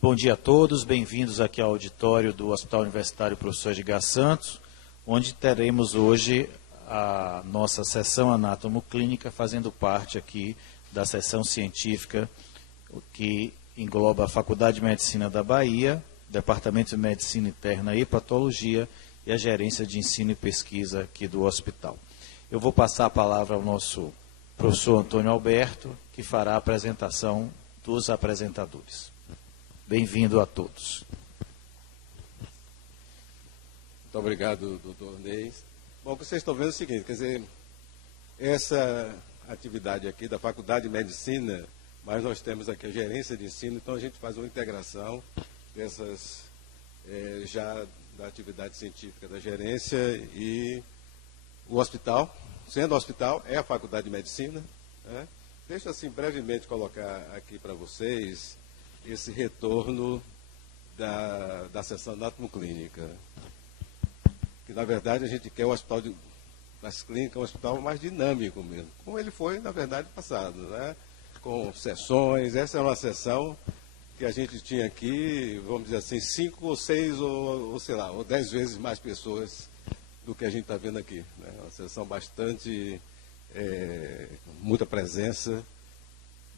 Bom dia a todos, bem-vindos aqui ao auditório do Hospital Universitário Professor Edgar Santos, onde teremos hoje a nossa sessão anátomo-clínica, fazendo parte aqui da sessão científica que engloba a Faculdade de Medicina da Bahia, Departamento de Medicina Interna e Patologia e a Gerência de Ensino e Pesquisa aqui do hospital. Eu vou passar a palavra ao nosso professor Antônio Alberto, que fará a apresentação dos apresentadores. Bem-vindo a todos. Muito obrigado, doutor Ney. Bom, o que vocês estão vendo é o seguinte, quer dizer, essa atividade aqui da Faculdade de Medicina, mas nós temos aqui a gerência de ensino, então a gente faz uma integração dessas, já da atividade científica da gerência e o hospital. Sendo o hospital, é a Faculdade de Medicina. Né? Deixa assim brevemente colocar aqui para vocês esse retorno da sessão anatomoclínica. Que, na verdade, a gente quer o hospital das clínicas, um hospital mais dinâmico mesmo, como ele foi, na verdade, passado, né? Com sessões. Essa é uma sessão que a gente tinha aqui, vamos dizer assim, 5 ou 6 ou sei lá, ou 10 vezes mais pessoas do que a gente está vendo aqui. Né? Uma sessão bastante, muita presença,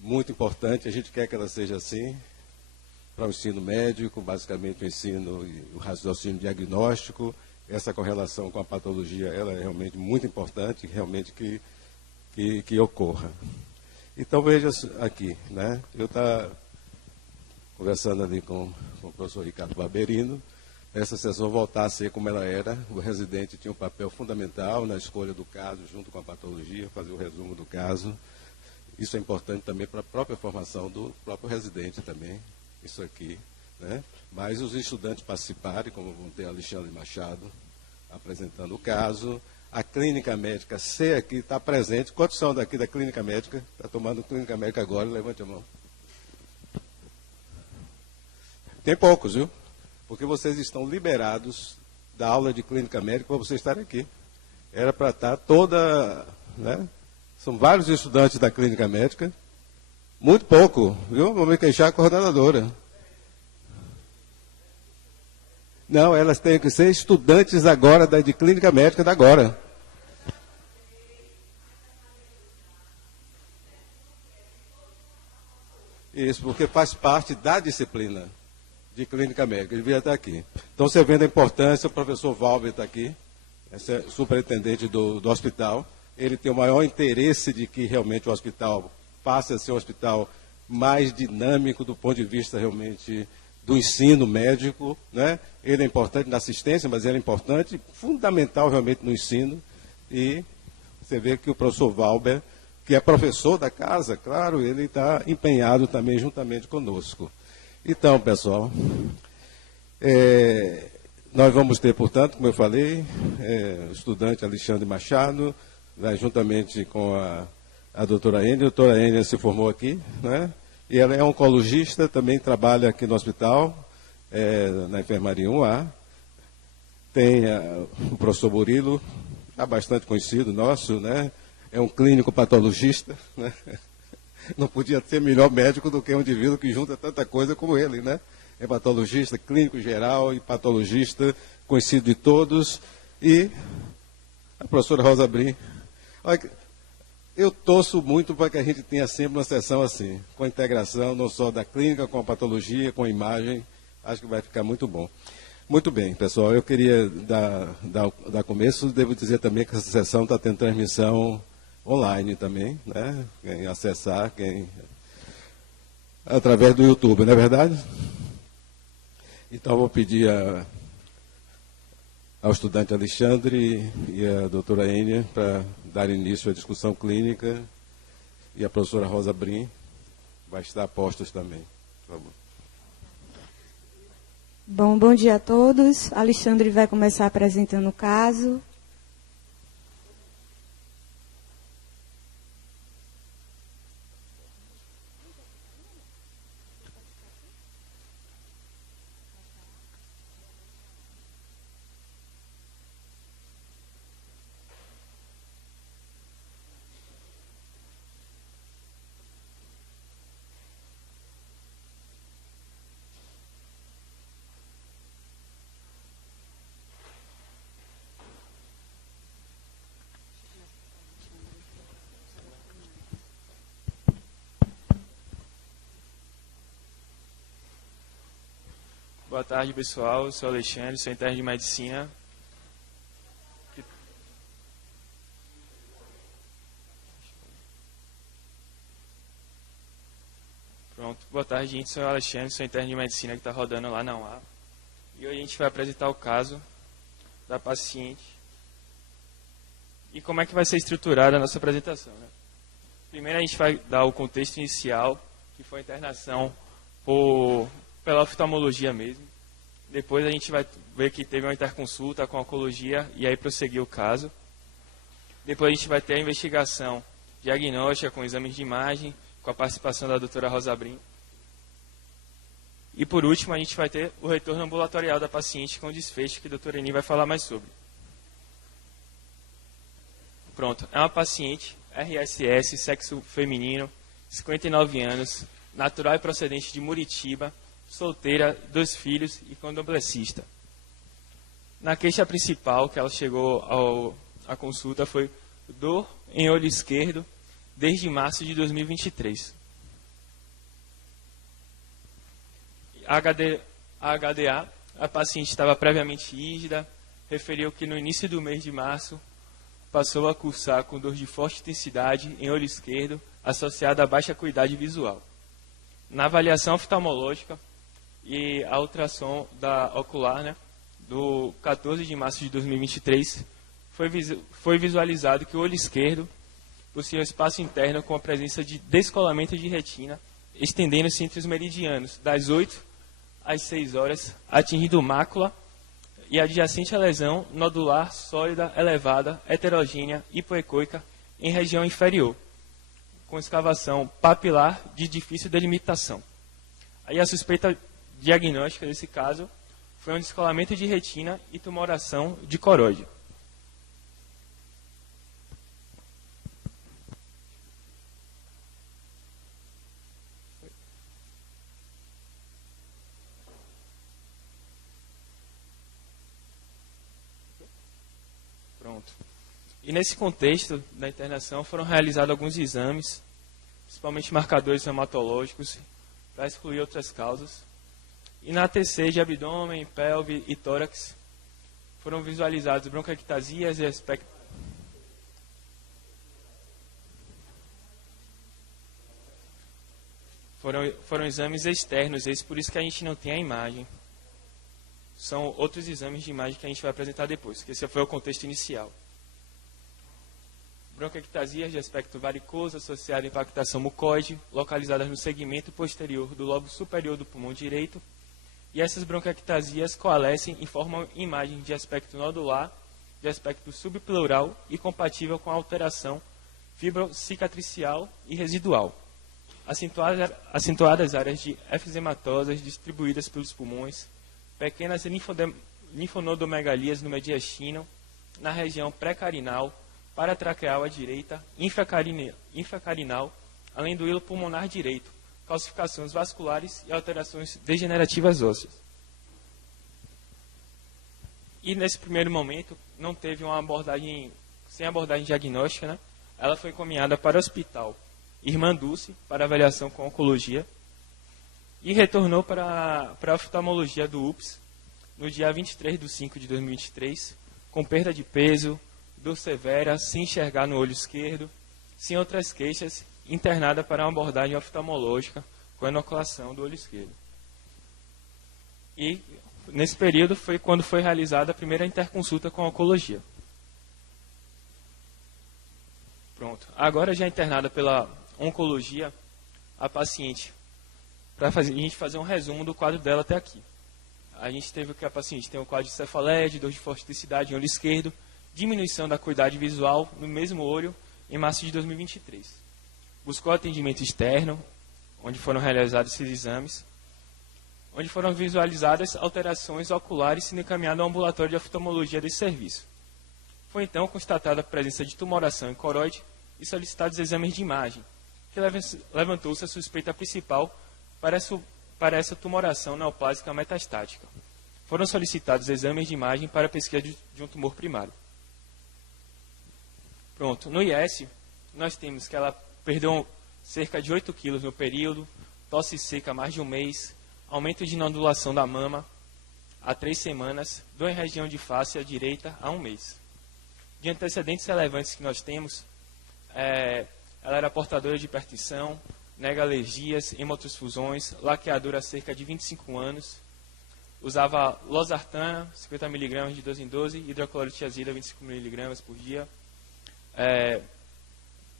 muito importante, a gente quer que ela seja assim, para o ensino médico, basicamente o ensino e o raciocínio diagnóstico, essa correlação com a patologia, ela é realmente muito importante, realmente que ocorra. Então, veja aqui, né? Eu estava conversando ali com o professor Ricardo Barberino, essa sessão voltar a ser como ela era, o residente tinha um papel fundamental na escolha do caso, junto com a patologia, fazer o resumo do caso. Isso é importante também para a própria formação do próprio residente também, isso aqui, né? Mas os estudantes participarem, como vão ter Alexandre Machado apresentando o caso, a clínica médica ser aqui, está presente. Quantos são daqui da clínica médica? Está tomando clínica médica agora, levante a mão. Tem poucos, viu? Porque vocês estão liberados da aula de clínica médica para vocês estarem aqui. Era para estar toda, né? São vários estudantes da clínica médica. Muito pouco, viu? Vou me queixar a coordenadora. Não, elas têm que ser estudantes agora de clínica médica da agora. Isso, porque faz parte da disciplina de clínica médica, ele devia estar aqui. Então, você vendo a importância, o professor Valber está aqui, esse é superintendente do hospital, ele tem o maior interesse de que realmente o hospital passe a ser um hospital mais dinâmico do ponto de vista realmente do ensino médico, né? Ele é importante na assistência, mas ele é importante, fundamental realmente no ensino, e você vê que o professor Valber, que é professor da casa, claro, ele está empenhado também juntamente conosco. Então, pessoal, nós vamos ter, portanto, como eu falei, o estudante Alexandre Machado, né, juntamente com a doutora Enia. A doutora Enia se formou aqui, né, e ela é oncologista, também trabalha aqui no hospital, na enfermaria 1A. Tem o professor Murilo, bastante conhecido nosso, né, é um clínico patologista, né? Não podia ser melhor médico do que um indivíduo que junta tanta coisa como ele, né? É patologista, clínico geral e patologista, conhecido de todos. E a professora Rosa Brim. Olha, eu torço muito para que a gente tenha sempre uma sessão assim, com a integração não só da clínica com a patologia, com a imagem. Acho que vai ficar muito bom. Muito bem, pessoal, eu queria dar começo. Devo dizer também que essa sessão está tendo transmissão online também, né? Quem acessar, através do YouTube, não é verdade? Então, vou pedir ao estudante Alexandre e à doutora Enia para dar início à discussão clínica, e a professora Rosa Brim vai estar a postos também, por favor. Bom dia a todos. Alexandre vai começar apresentando o caso. Boa tarde, pessoal. Eu sou Alexandre, sou interno de medicina. Pronto. Boa tarde, gente. Sou Alexandre, sou interno de medicina que está rodando lá na UA. E hoje a gente vai apresentar o caso da paciente e como é que vai ser estruturada a nossa apresentação, né? Primeiro a gente vai dar o contexto inicial, que foi a internação pela oftalmologia mesmo. Depois a gente vai ver que teve uma interconsulta com a oncologia e aí prosseguir o caso. Depois a gente vai ter a investigação diagnóstica com exames de imagem, com a participação da doutora Rosa Brim. E por último a gente vai ter o retorno ambulatorial da paciente com desfecho que a doutora Eni vai falar mais sobre. Pronto, é uma paciente RSS, sexo feminino, 59 anos, natural e procedente de Muritiba, solteira, 2 filhos e candomblessista. Na queixa principal que ela chegou à consulta foi dor em olho esquerdo desde março de 2023. A HDA, a paciente estava previamente rígida, referiu que no início do mês de março passou a cursar com dor de forte intensidade em olho esquerdo, associada a baixa acuidade visual. Na avaliação oftalmológica e a ultrassom da ocular, né, do 14 de março de 2023, foi visualizado que o olho esquerdo possuía um espaço interno com a presença de descolamento de retina, estendendo-se entre os meridianos, das 8 às 6 horas, atingindo mácula e adjacente à lesão nodular sólida, elevada, heterogênea, hipoecoica em região inferior, com escavação papilar de difícil delimitação. Aí a suspeita diagnóstica desse caso foi um descolamento de retina e tumoração de coróide. Pronto. E nesse contexto da internação foram realizados alguns exames, principalmente marcadores hematológicos, para excluir outras causas. E na ATC de abdômen, pelve e tórax foram visualizados bronquiectasias e aspecto. Foram exames externos, por isso que a gente não tem a imagem. São outros exames de imagem que a gente vai apresentar depois, que esse foi o contexto inicial. Bronquiectasias de aspecto varicoso associada à impactação mucoide, localizadas no segmento posterior do lobo superior do pulmão direito. E essas bronquiectasias coalescem e formam imagem de aspecto nodular, de aspecto subpleural e compatível com a alteração fibrocicatricial e residual. Acentuadas áreas de efematosas distribuídas pelos pulmões, pequenas linfonodomegalias no mediastino, na região pré-carinal, paratraqueal à direita, infracarinal, além do hilo pulmonar direito, calcificações vasculares e alterações degenerativas ósseas. E nesse primeiro momento, não teve uma abordagem, sem abordagem diagnóstica, né? Ela foi encaminhada para o hospital Irmã Dulce, para avaliação com oncologia, e retornou para a oftalmologia do UPS no dia 23 de 5 de 2023, com perda de peso, dor severa, sem enxergar no olho esquerdo, sem outras queixas, internada para uma abordagem oftalmológica com inoculação do olho esquerdo. E nesse período foi quando foi realizada a primeira interconsulta com a oncologia. Pronto. Agora já internada pela oncologia, a paciente, para a gente fazer um resumo do quadro dela até aqui. A gente teve que a paciente tem um quadro de cefaleia, de dor de forte intensidade em olho esquerdo, diminuição da acuidade visual no mesmo olho em março de 2023. Buscou atendimento externo, onde foram realizados esses exames, onde foram visualizadas alterações oculares sendo encaminhado ao ambulatório de oftalmologia desse serviço. Foi então constatada a presença de tumoração em coroide e solicitados exames de imagem, que levantou-se a suspeita principal para essa tumoração neoplásica metastática. Foram solicitados exames de imagem para a pesquisa de um tumor primário. Pronto, no IS, nós temos que ela perdeu cerca de 8 quilos no período, tosse seca há mais de um mês, aumento de nodulação da mama, há 3 semanas, dor em região de face à direita há 1 mês. De antecedentes relevantes que nós temos, ela era portadora de hipertensão, nega alergias, hemotransfusões, laqueadora há cerca de 25 anos, usava losartana, 50 mg de 12 em 12, hidroclorotiazida, 25 mg por dia.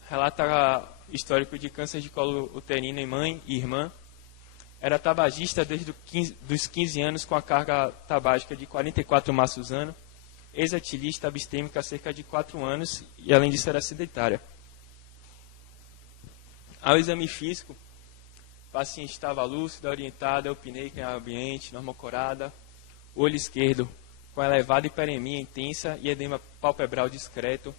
Relata histórico de câncer de colo uterino em mãe e irmã. Era tabagista desde os 15 anos, com a carga tabágica de 44 maços ano. Ex-etilista abstêmica há cerca de 4 anos e, além disso, era sedentária. Ao exame físico, o paciente estava lúcida, orientada, eupneica em ambiente, normocorada, olho esquerdo com elevada hiperemia intensa e edema palpebral discreto.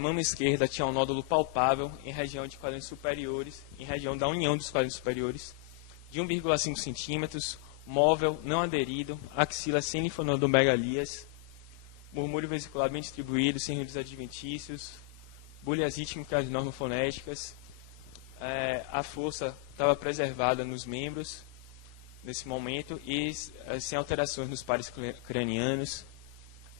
Mama esquerda tinha um nódulo palpável em região de quadrantes superiores, em região da união dos quadrantes superiores, de 1,5 centímetros, móvel, não aderido, axila sem linfonodomegalias, murmúrio vesicular bem distribuído, sem ruídos adventícios, bolhas rítmicas normofonéticas. A força estava preservada nos membros nesse momento e sem alterações nos pares cranianos.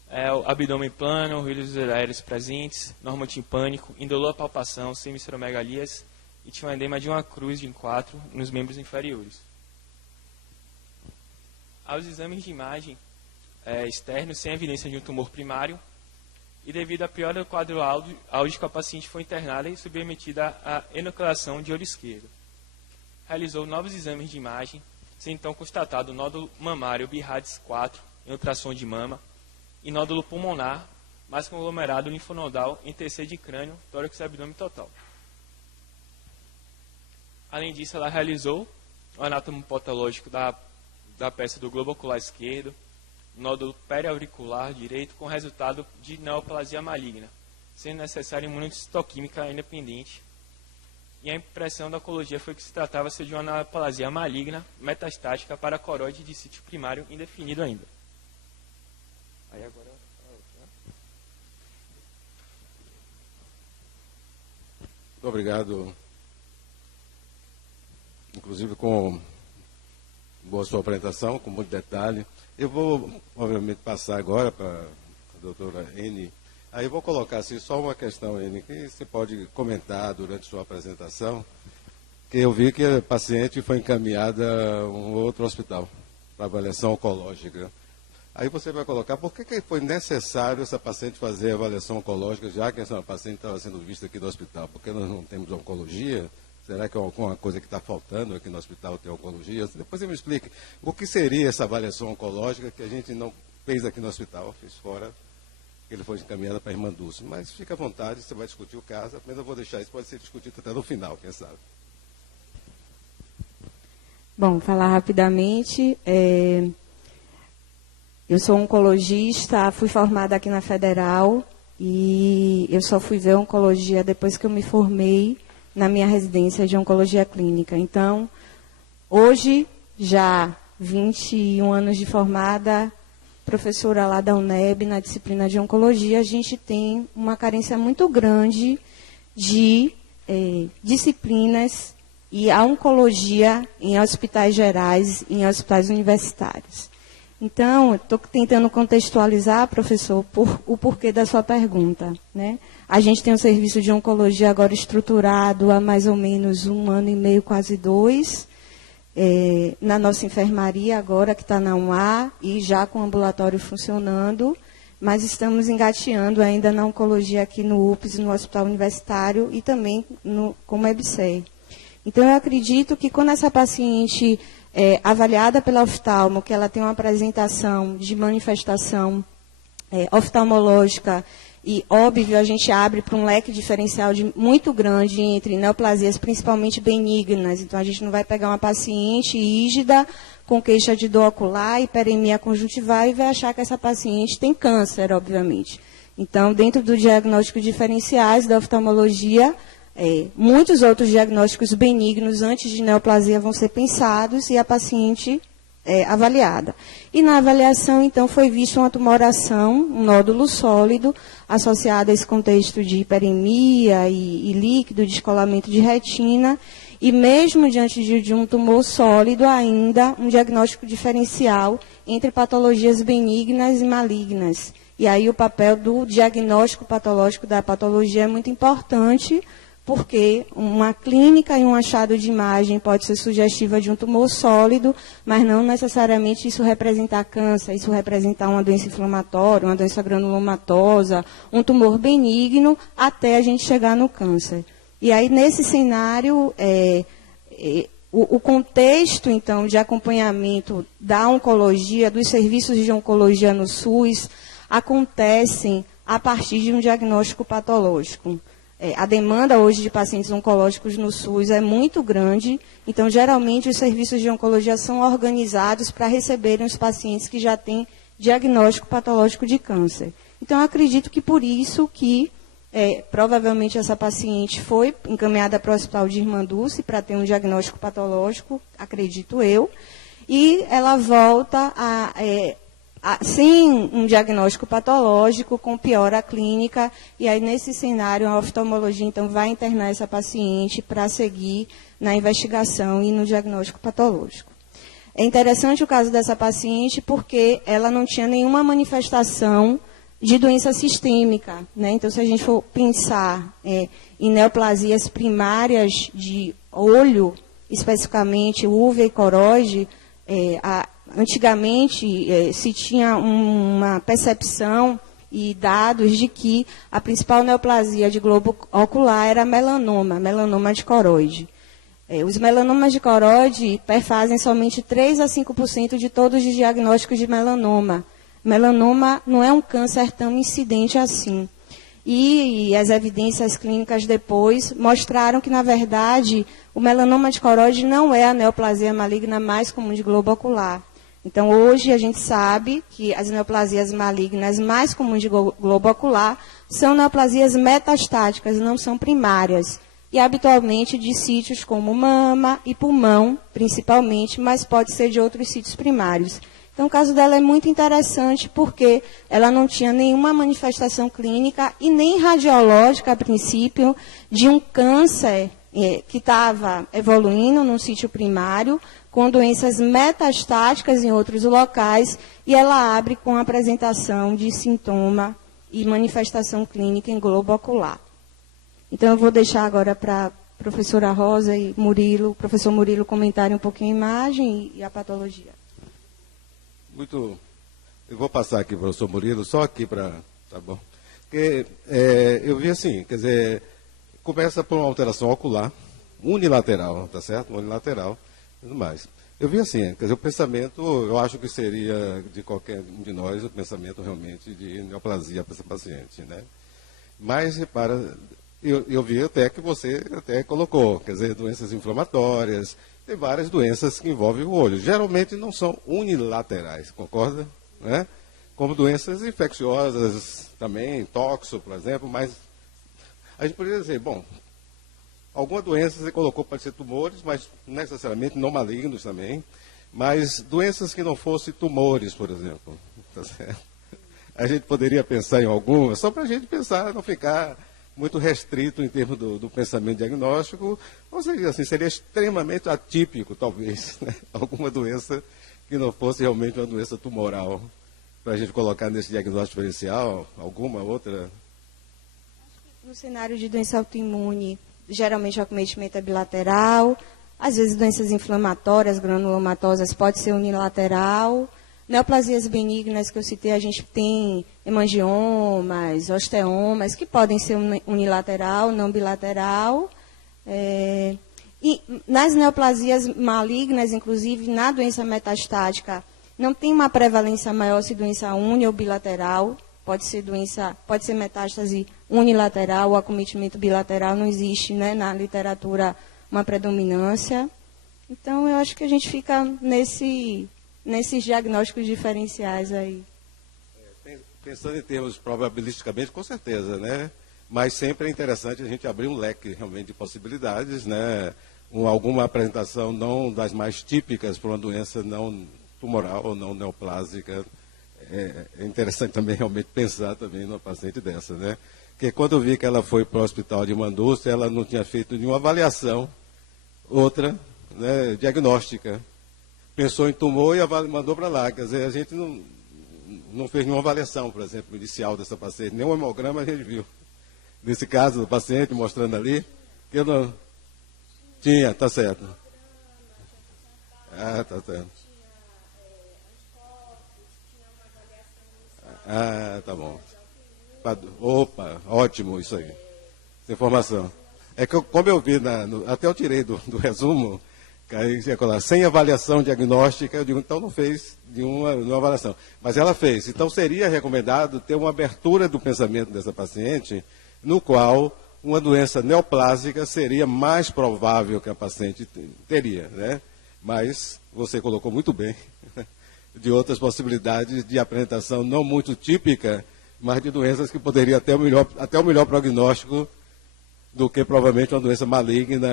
O abdômen plano, ruídos aéreos presentes, normotimpânico, indolor palpação, sem visceromegalias e tinha um edema de uma cruz em 4 nos membros inferiores. Aos exames de imagem externos, sem evidência de um tumor primário, e devido à piora do quadro álgico, a paciente foi internada e submetida à enucleação de olho esquerdo. Realizou novos exames de imagem, sendo então constatado nódulo mamário BIRADS 4 em ultrassom de mama e nódulo pulmonar, mais conglomerado linfonodal em TC de crânio, tórax e abdômen total. Além disso, ela realizou o anátomo patológico da peça do globo ocular esquerdo, nódulo periauricular direito com resultado de neoplasia maligna, sendo necessária imunocitoquímica independente. E a impressão da oncologia foi que se tratava-se de uma neoplasia maligna metastática para coroide de sítio primário indefinido ainda. Aí agora Muito obrigado. Inclusive com boa sua apresentação, com muito detalhe. Eu vou, obviamente, passar agora para a doutora Eni. Aí eu vou colocar assim, só uma questão, Eni, que você pode comentar durante sua apresentação, que eu vi que a paciente foi encaminhada a um outro hospital para avaliação oncológica. Aí você vai colocar por que foi necessário essa paciente fazer a avaliação oncológica, já que essa paciente estava sendo vista aqui no hospital? Porque nós não temos oncologia? Será que é alguma coisa que está faltando aqui no hospital ter oncologia? Depois você me explique o que seria essa avaliação oncológica que a gente não fez aqui no hospital, fiz fora, que ele foi encaminhado para a irmã Dulce. Mas fica à vontade, você vai discutir o caso, mas eu vou deixar isso, pode ser discutido até no final, quem sabe. Bom, falar rapidamente. Eu sou oncologista, fui formada aqui na Federal e eu só fui ver oncologia depois que eu me formei na minha residência de oncologia clínica. Então, hoje, já 21 anos de formada, professora lá da UNEB, na disciplina de oncologia, a gente tem uma carência muito grande de disciplinas e a oncologia em hospitais gerais, em hospitais universitários. Então, estou tentando contextualizar, professor, o porquê da sua pergunta, né? A gente tem um serviço de oncologia agora estruturado há mais ou menos 1 ano e meio, quase 2, na nossa enfermaria agora, que está na 1A, e já com o ambulatório funcionando, mas estamos engateando ainda na oncologia aqui no UPS, no Hospital Universitário, e também como EBSER. Então, eu acredito que quando essa paciente avaliada pela oftalmo, que ela tem uma apresentação de manifestação oftalmológica, e óbvio, a gente abre para um leque diferencial muito grande entre neoplasias, principalmente benignas. Então, a gente não vai pegar uma paciente rígida, com queixa de dor ocular, hiperemia conjuntival, e vai achar que essa paciente tem câncer, obviamente. Então, dentro do diagnóstico diferenciais da oftalmologia, muitos outros diagnósticos benignos antes de neoplasia vão ser pensados e a paciente avaliada. E na avaliação, então, foi vista uma tumoração, um nódulo sólido, associado a esse contexto de hiperemia e líquido, descolamento de retina, e mesmo diante de um tumor sólido, ainda um diagnóstico diferencial entre patologias benignas e malignas. E aí o papel do diagnóstico patológico da patologia é muito importante, porque uma clínica e um achado de imagem pode ser sugestiva de um tumor sólido, mas não necessariamente isso representar câncer, isso representar uma doença inflamatória, uma doença granulomatosa, um tumor benigno, até a gente chegar no câncer. E aí, nesse cenário, o contexto, então, de acompanhamento da oncologia, dos serviços de oncologia no SUS, acontecem a partir de um diagnóstico patológico. A demanda hoje de pacientes oncológicos no SUS é muito grande, então, geralmente, os serviços de oncologia são organizados para receberem os pacientes que já têm diagnóstico patológico de câncer. Então, eu acredito que por isso que, provavelmente, essa paciente foi encaminhada para o Hospital de Irmã Dulce para ter um diagnóstico patológico, acredito eu, e ela volta sem um diagnóstico patológico, com piora clínica, e aí nesse cenário a oftalmologia então vai internar essa paciente para seguir na investigação e no diagnóstico patológico. É interessante o caso dessa paciente porque ela não tinha nenhuma manifestação de doença sistêmica, né? Então, se a gente for pensar em neoplasias primárias de olho, especificamente úvea e coroide, antigamente se tinha uma percepção e dados de que a principal neoplasia de globo ocular era melanoma de coroide. Os melanomas de coroide perfazem somente 3 a 5% de todos os diagnósticos de melanoma. Melanoma não é um câncer tão incidente assim. E as evidências clínicas depois mostraram que, na verdade, o melanoma de coroide não é a neoplasia maligna mais comum de globo ocular. Então, hoje a gente sabe que as neoplasias malignas mais comuns de globo ocular são neoplasias metastáticas, não são primárias. E habitualmente de sítios como mama e pulmão, principalmente, mas pode ser de outros sítios primários. Então, o caso dela é muito interessante porque ela não tinha nenhuma manifestação clínica e nem radiológica, a princípio, de um câncer que estava evoluindo num sítio primário, com doenças metastáticas em outros locais, e ela abre com a apresentação de sintoma e manifestação clínica em globo ocular. Então, eu vou deixar agora para a professora Rosa e Murilo, professor Murilo, comentarem um pouquinho a imagem e a patologia. Eu vou passar aqui, professor Murilo, só aqui para... Tá bom. Porque, eu vi assim, quer dizer, começa por uma alteração ocular, unilateral, tá certo? Unilateral. Tudo mais. Eu vi assim, quer dizer, o pensamento, eu acho que seria de qualquer um de nós, o pensamento realmente de neoplasia para essa paciente, né? Mas, repara, eu vi até que você até colocou, quer dizer, doenças inflamatórias, tem várias doenças que envolvem o olho. Geralmente não são unilaterais, concorda? Né? Como doenças infecciosas também, toxo, por exemplo, mas a gente poderia dizer, bom, alguma doença você colocou pode ser tumores, mas necessariamente não malignos também. Mas doenças que não fossem tumores, por exemplo. Tá certo? A gente poderia pensar em algumas, só para a gente pensar, não ficar muito restrito em termos do pensamento diagnóstico. Ou seja, assim, seria extremamente atípico, talvez, né? Alguma doença que não fosse realmente uma doença tumoral. Para a gente colocar nesse diagnóstico diferencial, alguma outra? No cenário de doença autoimune, geralmente o acometimento é bilateral, às vezes doenças inflamatórias, granulomatosas, pode ser unilateral. Neoplasias benignas que eu citei, a gente tem hemangiomas, osteomas, que podem ser unilateral, não bilateral. E nas neoplasias malignas, inclusive na doença metastática, não tem uma prevalência maior se doença uni ou bilateral. Pode ser metástase unilateral, o acometimento bilateral, não existe, né, na literatura uma predominância. Então, eu acho que a gente fica nesses diagnósticos diferenciais aí. Pensando em termos probabilisticamente, com certeza, né? Mas sempre é interessante a gente abrir um leque realmente de possibilidades, né? Alguma apresentação não das mais típicas para uma doença não tumoral ou não neoplásica. É interessante também realmente pensar também numa paciente dessa, né? Porque quando eu vi que ela foi para o hospital de Irmã Dulce, ela não tinha feito nenhuma avaliação, outra, né, diagnóstica. pensou em tumor e mandou para lá. Quer dizer, a gente não fez nenhuma avaliação, por exemplo, inicial dessa paciente. Nem um hemograma a gente viu. Nesse caso do paciente, mostrando ali, que eu não... Tinha, tá certo. Ah, tá certo. Ah, tá bom. Opa, ótimo isso aí. Essa informação. É que como eu vi, até eu tirei do resumo, que aí ia colar, sem avaliação diagnóstica, eu digo, então não fez nenhuma avaliação. Mas ela fez. Então seria recomendado ter uma abertura do pensamento dessa paciente, no qual uma doença neoplásica seria mais provável que a paciente teria, né? Mas você colocou muito bem de outras possibilidades de apresentação não muito típica, mas de doenças que poderiam até o melhor prognóstico do que provavelmente uma doença maligna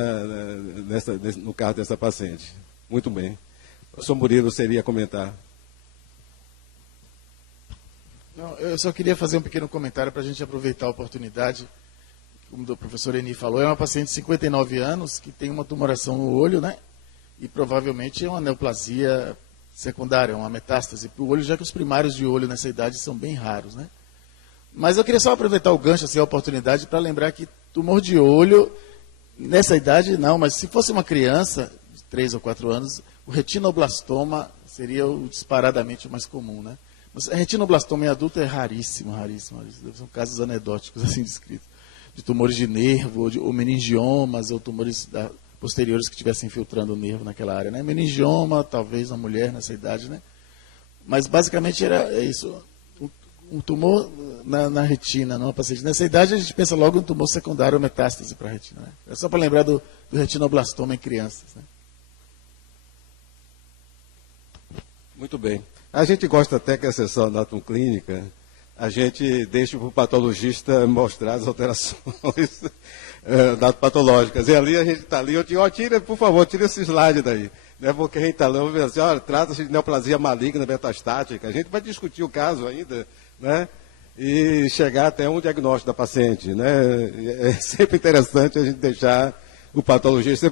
no caso dessa paciente. Muito bem. O professor Murilo seria comentar. Não, eu só queria fazer um pequeno comentário para a gente aproveitar a oportunidade. Como o professor Eni falou, é uma paciente de 59 anos que tem uma tumoração no olho, né? E provavelmente é uma neoplasia secundária, uma metástase para o olho, já que os primários de olho nessa idade são bem raros, né? Mas eu queria só aproveitar o gancho, assim, a oportunidade, para lembrar que tumor de olho, nessa idade não, mas se fosse uma criança de 3 ou 4 anos, o retinoblastoma seria o disparadamente o mais comum, né? Mas a retinoblastoma em adulto é raríssimo, raríssimo, raríssimo. São casos anedóticos, assim, descritos, de tumores de nervo, ou meningiomas, ou tumores posteriores que estivessem infiltrando o nervo naquela área, né? Meningioma, talvez uma mulher nessa idade, né? Mas basicamente era isso. Um tumor na retina, numa paciente nessa idade, a gente pensa logo em tumor secundário ou metástase para a retina, né? É só para lembrar do retinoblastoma em crianças, né? Muito bem. A gente gosta até que a sessão anatomoclínica, a gente deixa para o patologista mostrar as alterações patológicas. E ali a gente está ali, eu digo, tira, por favor, tira esse slide daí. Né, porque a gente está lá, assim, trata-se de neoplasia maligna metastática. A gente vai discutir o caso ainda, né, e chegar até um diagnóstico da paciente. Né? É sempre interessante a gente deixar o patologista,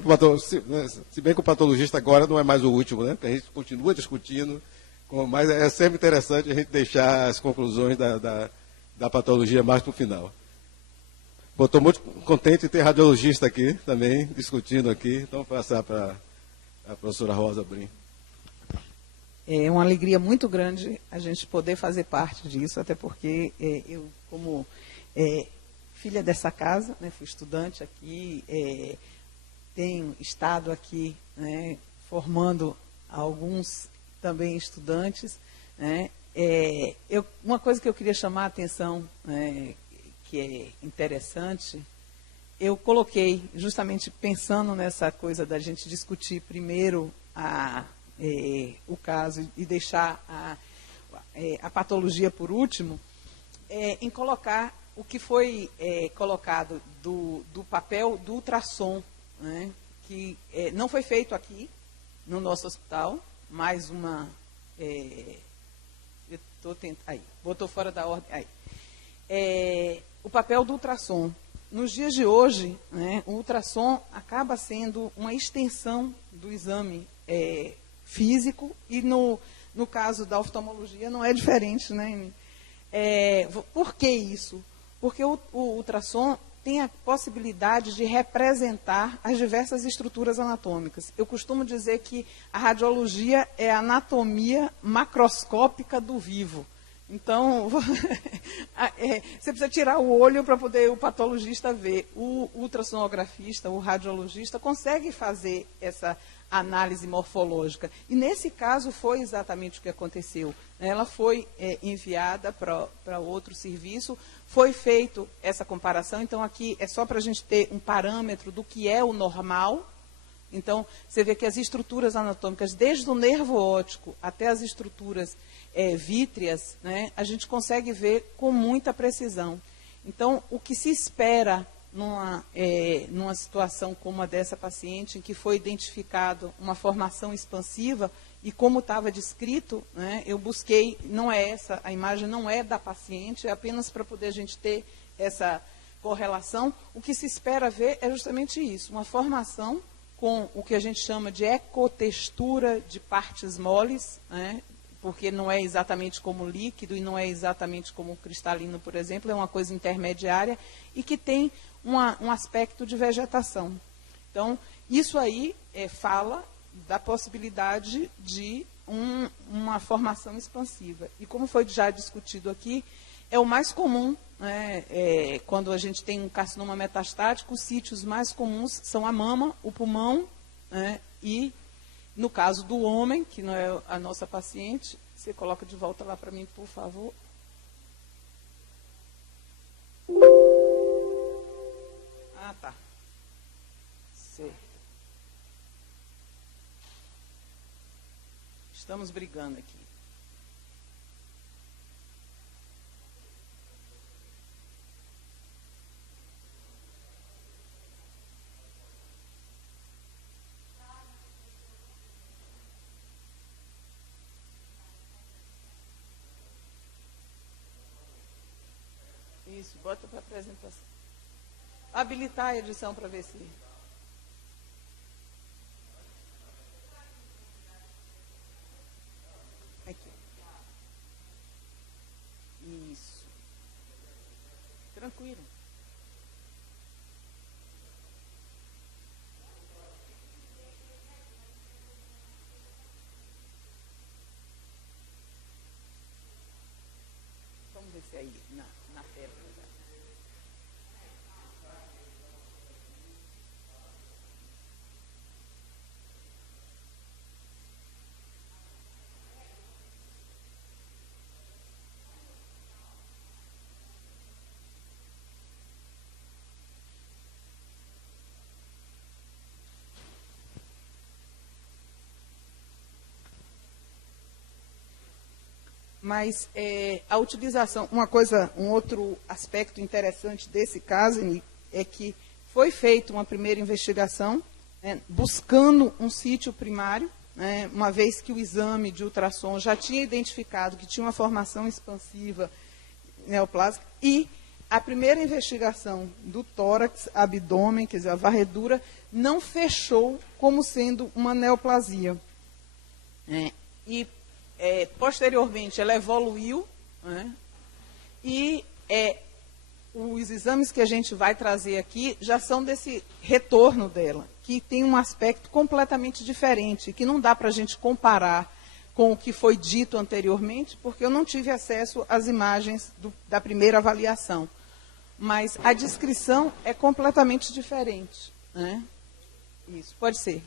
se bem que o patologista agora não é mais o último, né, porque a gente continua discutindo, mas é sempre interessante a gente deixar as conclusões da patologia mais para o final. Estou muito contente de ter radiologista aqui também, discutindo aqui. Então, vou passar para a professora Rosa Brim. É uma alegria muito grande a gente poder fazer parte disso, até porque eu, como filha dessa casa, né, fui estudante aqui, tenho estado aqui, né, formando alguns também estudantes. Né, uma coisa que eu queria chamar a atenção, que é interessante, eu coloquei, justamente pensando nessa coisa da gente discutir primeiro o caso e deixar a patologia por último, em colocar o que foi colocado do papel do ultrassom, né, que não foi feito aqui no nosso hospital, mais uma... eu estou tentando... Aí, botou fora da ordem... Aí. O papel do ultrassom. Nos dias de hoje, né, o ultrassom acaba sendo uma extensão do exame físico e no caso da oftalmologia não é diferente, né? Por que isso? Porque o ultrassom tem a possibilidade de representar as diversas estruturas anatômicas. Eu costumo dizer que a radiologia é a anatomia macroscópica do vivo. Então, você precisa tirar o olho para poder o patologista ver. O ultrassonografista, o radiologista, consegue fazer essa análise morfológica. E nesse caso foi exatamente o que aconteceu. Ela foi enviada para outro serviço, foi feito essa comparação. Então, aqui é só para a gente ter um parâmetro do que é o normal. Então, você vê que as estruturas anatômicas, desde o nervo óptico até as estruturas vítreas, né, a gente consegue ver com muita precisão. Então, o que se espera numa situação como a dessa paciente, em que foi identificado uma formação expansiva, e como estava descrito, né, eu busquei, não é essa, a imagem não é da paciente, é apenas para poder a gente ter essa correlação. O que se espera ver é justamente isso, uma formação com o que a gente chama de ecotextura de partes moles, né? Porque não é exatamente como líquido e não é exatamente como cristalino, por exemplo, é uma coisa intermediária e que tem um aspecto de vegetação. Então, isso aí fala da possibilidade de uma formação expansiva. E como foi já discutido aqui, é o mais comum, né, quando a gente tem um carcinoma metastático, os sítios mais comuns são a mama, o pulmão, né, e, no caso do homem, que não é a nossa paciente, você coloca de volta lá para mim, por favor. Ah, tá. Certo. Estamos brigando aqui. Isso, bota para apresentação. Habilitar a edição para ver se... Aqui. Isso. Tranquilo. Vamos ver se aí na tela. Mas a utilização, um outro aspecto interessante desse caso é que foi feita uma primeira investigação, né, buscando um sítio primário, né, uma vez que o exame de ultrassom já tinha identificado que tinha uma formação expansiva neoplásica, e a primeira investigação do tórax, abdômen, quer dizer, a varredura, não fechou como sendo uma neoplasia. Posteriormente, ela evoluiu, né, e os exames que a gente vai trazer aqui já são desse retorno dela, que tem um aspecto completamente diferente, que não dá para a gente comparar com o que foi dito anteriormente, porque eu não tive acesso às imagens da primeira avaliação. Mas a descrição é completamente diferente, né? Isso, pode ser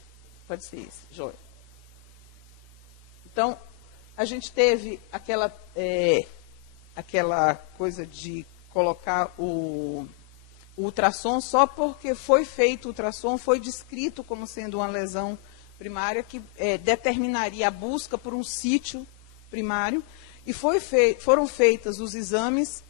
isso, joia. Então, a gente teve aquela coisa de colocar o ultrassom só porque foi feito o ultrassom, foi descrito como sendo uma lesão primária que determinaria a busca por um sítio primário, e foram feitos os exames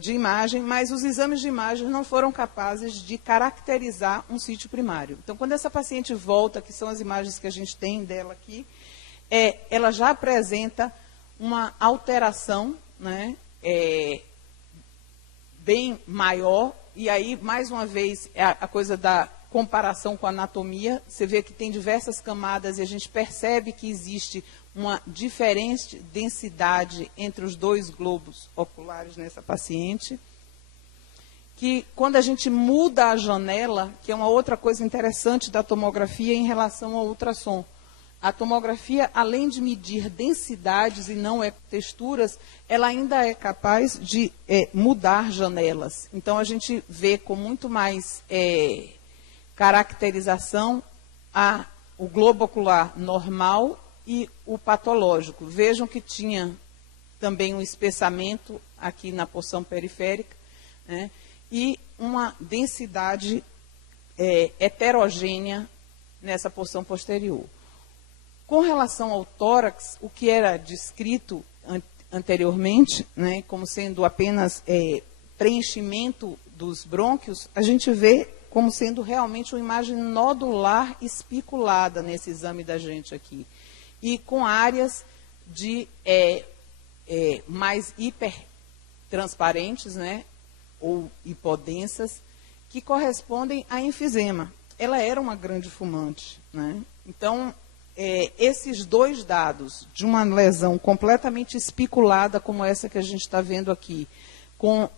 de imagem, mas os exames de imagem não foram capazes de caracterizar um sítio primário. Então, quando essa paciente volta, que são as imagens que a gente tem dela aqui, ela já apresenta uma alteração, né, bem maior, e aí, mais uma vez, a coisa da comparação com a anatomia, você vê que tem diversas camadas e a gente percebe que existe uma diferente densidade entre os dois globos oculares nessa paciente, que quando a gente muda a janela, que é uma outra coisa interessante da tomografia em relação ao ultrassom, a tomografia, além de medir densidades e não texturas, ela ainda é capaz de mudar janelas. Então, a gente vê com muito mais caracterização o globo ocular normal e o patológico. Vejam que tinha também um espessamento aqui na porção periférica, né, e uma densidade heterogênea nessa porção posterior. Com relação ao tórax, o que era descrito anteriormente, né, como sendo apenas preenchimento dos brônquios, a gente vê como sendo realmente uma imagem nodular espiculada nesse exame da gente aqui. E com áreas de mais hipertransparentes, né, ou hipodensas, que correspondem a enfisema. ela era uma grande fumante, né? Então, esses dois dados de uma lesão completamente especulada, como essa que a gente está vendo aqui, com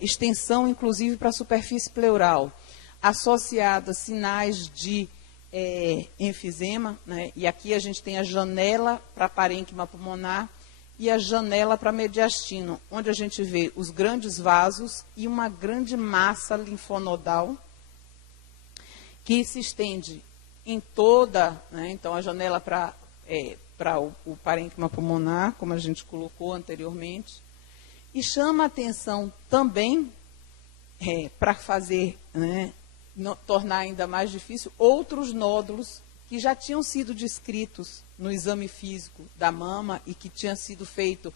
extensão, inclusive, para a superfície pleural, associada a sinais de enfisema, né? E aqui a gente tem a janela para parênquima pulmonar e a janela para mediastino, onde a gente vê os grandes vasos e uma grande massa linfonodal que se estende em toda, né? Então a janela para o parênquima pulmonar, como a gente colocou anteriormente, e chama a atenção também, para fazer, né, tornar ainda mais difícil, outros nódulos que já tinham sido descritos no exame físico da mama e que tinha sido feito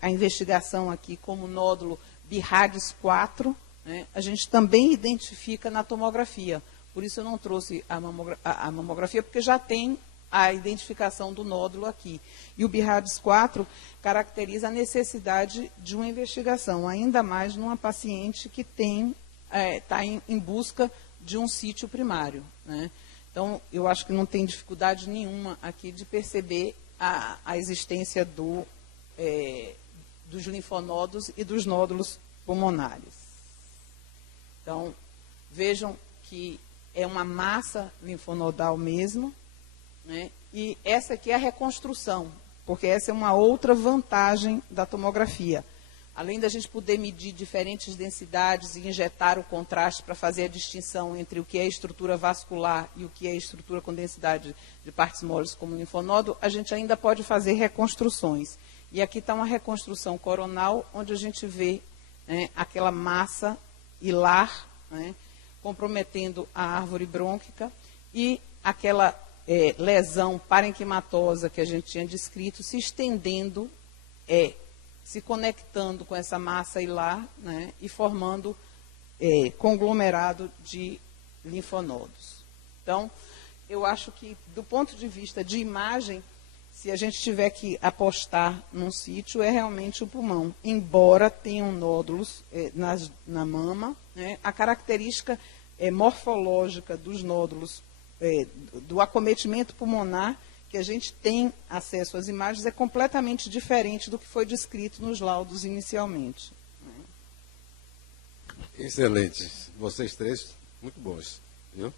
a investigação aqui como nódulo BIRADS 4, né, a gente também identifica na tomografia. Por isso eu não trouxe a mamografia, porque já tem a identificação do nódulo aqui. E o BIRADS 4 caracteriza a necessidade de uma investigação, ainda mais numa paciente que está em busca de um sítio primário, né? Então, eu acho que não tem dificuldade nenhuma aqui de perceber a existência dos linfonodos e dos nódulos pulmonares. Então, vejam que é uma massa linfonodal mesmo, né? E essa aqui é a reconstrução, porque essa é uma outra vantagem da tomografia. Além da gente poder medir diferentes densidades e injetar o contraste para fazer a distinção entre o que é estrutura vascular e o que é estrutura com densidade de partes moles como linfonodo, a gente ainda pode fazer reconstruções. E aqui está uma reconstrução coronal, onde a gente vê, né, aquela massa hilar, né, comprometendo a árvore brônquica, e aquela lesão parenquimatosa que a gente tinha descrito se estendendo, se conectando com essa massa hilar, né, e formando conglomerado de linfonodos. Então, eu acho que, do ponto de vista de imagem, se a gente tiver que apostar num sítio, é realmente o pulmão. Embora tenham nódulos na mama, né, a característica morfológica dos nódulos, do acometimento pulmonar, que a gente tem acesso às imagens, é completamente diferente do que foi descrito nos laudos inicialmente. Excelente. Vocês três, muito bons. Viu?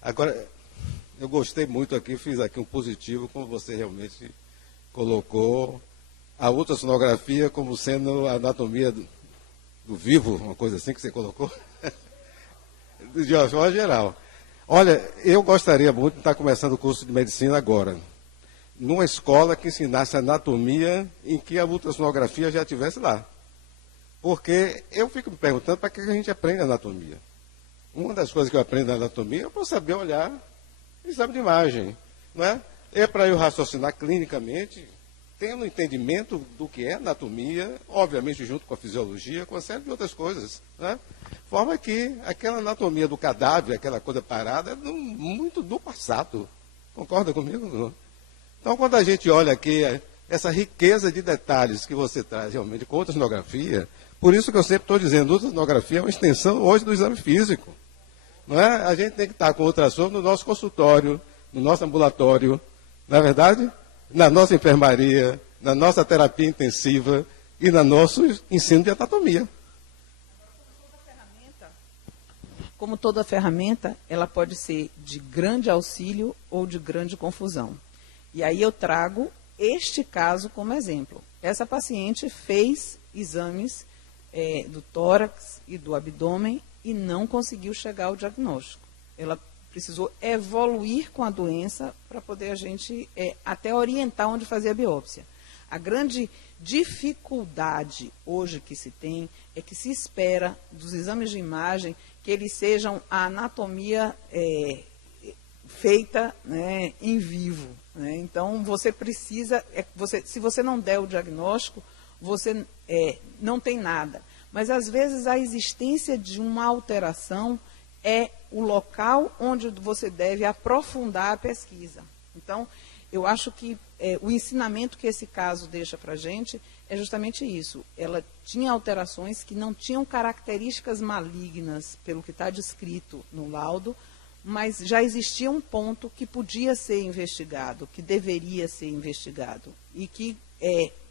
Agora, eu gostei muito aqui, fiz aqui um positivo, como você realmente colocou a ultrassonografia como sendo a anatomia do vivo, uma coisa assim que você colocou, de uma forma geral. Olha, eu gostaria muito de estar começando o curso de medicina agora, numa escola que ensinasse anatomia em que a ultrassonografia já estivesse lá. Porque eu fico me perguntando para que a gente aprende anatomia. Uma das coisas que eu aprendo na anatomia é para saber olhar exame de imagem, não é? É para eu raciocinar clinicamente, tendo um entendimento do que é anatomia, obviamente junto com a fisiologia, com uma série de outras coisas, né? Forma que aquela anatomia do cadáver, aquela coisa parada, é muito do passado. Concorda comigo? Não? Então, quando a gente olha aqui essa riqueza de detalhes que você traz realmente com a ultrassonografia, por isso que eu sempre estou dizendo, a ultrassonografia é uma extensão hoje do exame físico. Não é? A gente tem que estar com o ultrassom no nosso consultório, no nosso ambulatório, não é verdade? Na nossa enfermaria, na nossa terapia intensiva e no nosso ensino de anatomia. Como toda ferramenta, ela pode ser de grande auxílio ou de grande confusão. E aí eu trago este caso como exemplo. Essa paciente fez exames do tórax e do abdômen e não conseguiu chegar ao diagnóstico. Ela precisou evoluir com a doença para poder a gente até orientar onde fazer a biópsia. A grande dificuldade hoje que se tem é que se espera dos exames de imagem que eles sejam a anatomia feita, né, em vivo, né? Então, você precisa, se você não der o diagnóstico, você não tem nada. Mas, às vezes, a existência de uma alteração é o local onde você deve aprofundar a pesquisa. Então, eu acho que o ensinamento que esse caso deixa para a gente é justamente isso. Ela tinha alterações que não tinham características malignas, pelo que está descrito no laudo, mas já existia um ponto que podia ser investigado, que deveria ser investigado, e que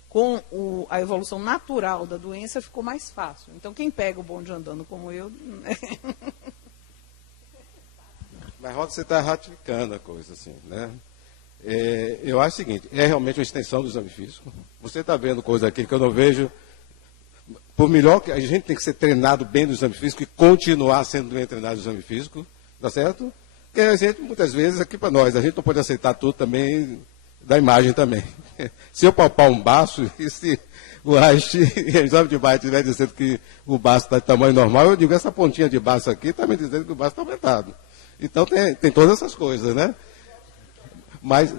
com a evolução natural da doença ficou mais fácil. Então, quem pega o bonde andando como eu... Mas, Roda, você está ratificando a coisa, assim, né? Eu acho o seguinte, é realmente uma extensão do exame físico. Você está vendo coisa aqui que eu não vejo. Por melhor que a gente tem que ser treinado bem no exame físico e continuar sendo bem treinado no exame físico, tá certo? Porque a gente, muitas vezes, aqui para nós, a gente não pode aceitar tudo também da imagem também. Se eu palpar um baço, e se o exame de baço estiver dizendo que o baço está de tamanho normal, eu digo, essa pontinha de baço aqui está me dizendo que o baço está aumentado. Então tem todas essas coisas, né? Mas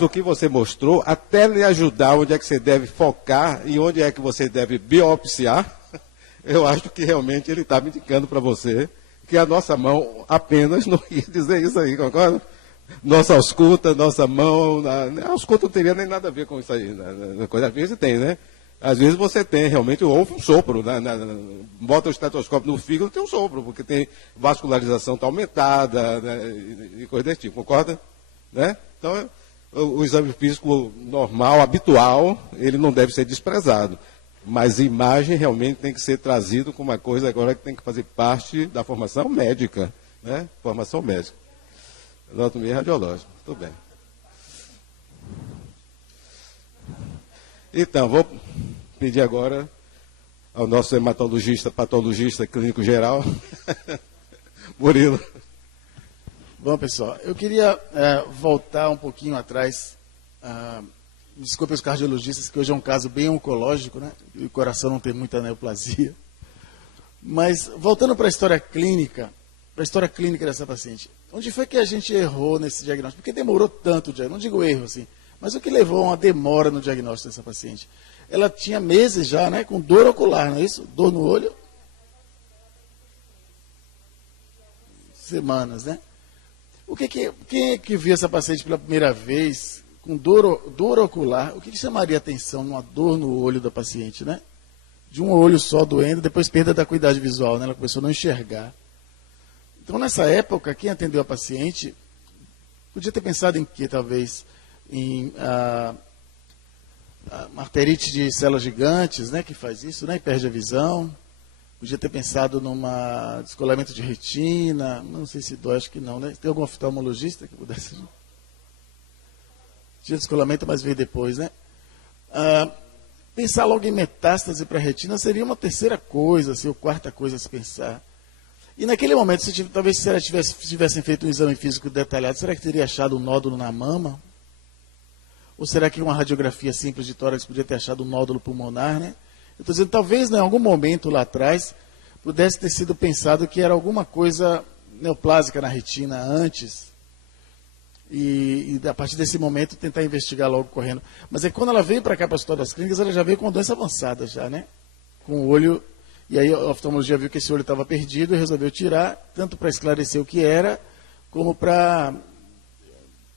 o que você mostrou, até lhe ajudar onde é que você deve focar e onde é que você deve biopsiar, eu acho que realmente ele está me indicando para você que a nossa mão apenas não ia dizer isso aí, concorda? Nossa ausculta, nossa mão, a ausculta não teria nem nada a ver com isso aí. Às vezes tem, né? Às vezes você tem realmente, houve um sopro, bota o estetoscópio no fígado, tem um sopro, porque tem vascularização está aumentada, né, e coisa desse tipo, concorda? Né? Então, o exame físico normal, habitual, ele não deve ser desprezado. Mas a imagem realmente tem que ser trazido como uma coisa agora que tem que fazer parte da formação médica, né? Formação médica. Anatomia radiológica, tudo bem. Então, vou pedir agora ao nosso hematologista, patologista, clínico geral, Murilo. Bom, pessoal, eu queria voltar um pouquinho atrás. Desculpe os cardiologistas, que hoje é um caso bem oncológico, né? E o coração não tem muita neoplasia. Mas, voltando para a história clínica dessa paciente, onde foi que a gente errou nesse diagnóstico? Porque demorou tanto o diagnóstico, não digo erro assim, mas o que levou a uma demora no diagnóstico dessa paciente? Ela tinha meses já, né, com dor ocular, não é isso? Dor no olho. Semanas, né? Quem é que viu essa paciente pela primeira vez com dor ocular? O que chamaria atenção numa dor no olho da paciente, né? De um olho só doendo, depois perda da acuidade visual, né? Ela começou a não enxergar. Então, nessa época, quem atendeu a paciente podia ter pensado em quê, talvez? Em uma arterite de células gigantes, né, que faz isso, né, e perde a visão. Podia ter pensado numa descolamento de retina, não sei se dói, acho que não, né? Tem algum oftalmologista que pudesse? Tinha descolamento, mas veio depois, né? Pensar logo em metástase para a retina seria uma terceira coisa, assim, ou quarta coisa a se pensar. E naquele momento, talvez se elas tivessem feito um exame físico detalhado, será que teria achado um nódulo na mama? Ou será que uma radiografia simples de tórax podia ter achado um nódulo pulmonar, né? Eu estou dizendo, talvez em algum momento lá atrás pudesse ter sido pensado que era alguma coisa neoplásica na retina antes. E a partir desse momento tentar investigar logo correndo. Mas quando ela veio para cá para o Hospital das Clínicas, ela já veio com uma doença avançada já, né? Com o olho. E aí a oftalmologia viu que esse olho estava perdido e resolveu tirar, tanto para esclarecer o que era, como para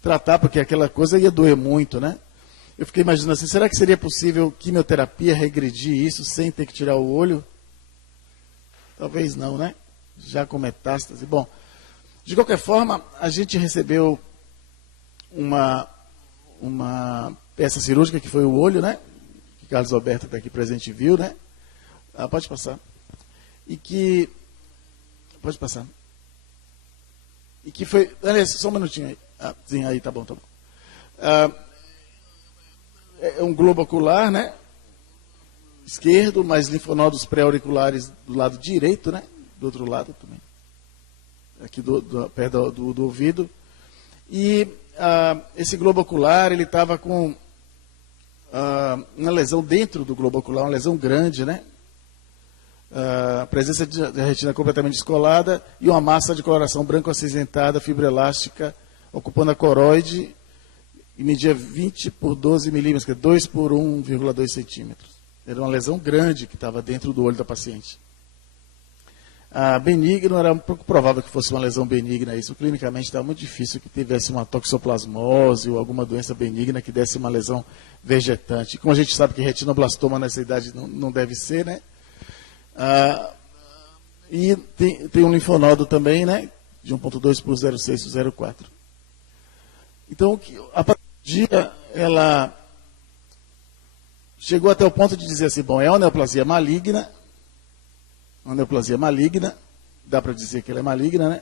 tratar, porque aquela coisa ia doer muito, né? Eu fiquei imaginando assim, será que seria possível quimioterapia regredir isso sem ter que tirar o olho? Talvez não, né? Já com metástase. Bom, de qualquer forma, a gente recebeu uma peça cirúrgica, que foi o olho, né? Que Carlos Alberto está aqui presente e viu, né? Pode passar. Pode passar. E que foi... Aliás, só um minutinho aí. Sim, aí, tá bom. É um globo ocular, né? Esquerdo, mais linfonodos pré-auriculares do lado direito, né? Do outro lado também. Aqui perto do ouvido. E esse globo ocular, ele estava com uma lesão dentro do globo ocular, uma lesão grande, né? A presença de retina completamente descolada e uma massa de coloração branco-acinzentada, fibroelástica, ocupando a coroide, e media 20 por 12 milímetros, que é 2 por 1,2 centímetros. Era uma lesão grande que estava dentro do olho da paciente. Benigno, era um pouco provável que fosse uma lesão benigna. Isso clinicamente estava muito difícil que tivesse uma toxoplasmose ou alguma doença benigna que desse uma lesão vegetante. Como a gente sabe que retinoblastoma nessa idade não deve ser, né? E tem um linfonodo também, né? De 1.2 por 0,6 por 0,4. Então, a patologia, ela chegou até o ponto de dizer assim, bom, é uma neoplasia maligna, dá para dizer que ela é maligna, né?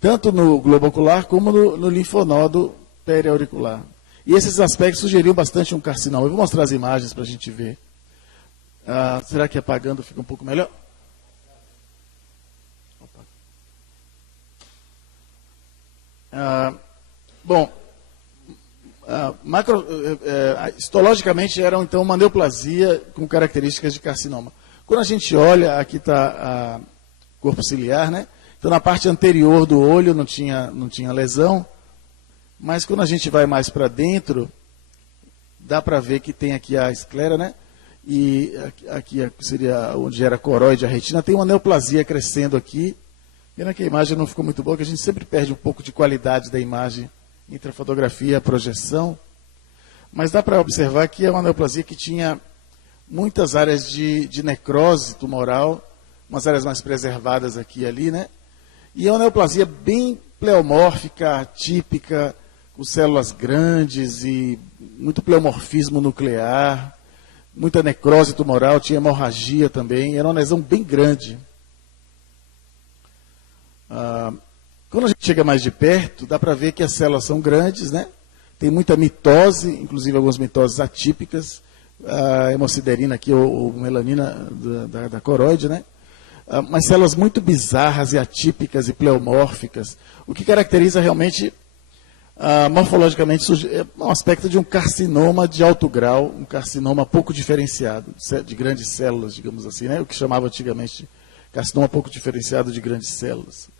Tanto no globo ocular como no linfonodo periauricular. E esses aspectos sugeriam bastante um carcinoma. Eu vou mostrar as imagens para a gente ver. Será que apagando fica um pouco melhor? Bom, histologicamente era então uma neoplasia com características de carcinoma. Quando a gente olha, aqui está o corpo ciliar, né? Então na parte anterior do olho não tinha lesão, mas quando a gente vai mais para dentro, dá para ver que tem aqui a esclera, né? E aqui seria onde era a coroide, a retina, tem uma neoplasia crescendo aqui. Pena que a imagem não ficou muito boa, que a gente sempre perde um pouco de qualidade da imagem entre a fotografia e a projeção. Mas dá para observar que é uma neoplasia que tinha muitas áreas de necrose tumoral, umas áreas mais preservadas aqui e ali, né? E é uma neoplasia bem pleomórfica, atípica, com células grandes e muito pleomorfismo nuclear, muita necrose tumoral, tinha hemorragia também, era uma lesão bem grande. Quando a gente chega mais de perto, dá para ver que as células são grandes, né? Tem muita mitose, inclusive algumas mitoses atípicas, a hemociderina aqui, ou melanina da coroide, né? Mas células muito bizarras e atípicas e pleomórficas, o que caracteriza realmente, morfologicamente, um aspecto de um carcinoma de alto grau, um carcinoma pouco diferenciado, de grandes células, digamos assim, né? O que chamava antigamente de carcinoma pouco diferenciado de grandes células.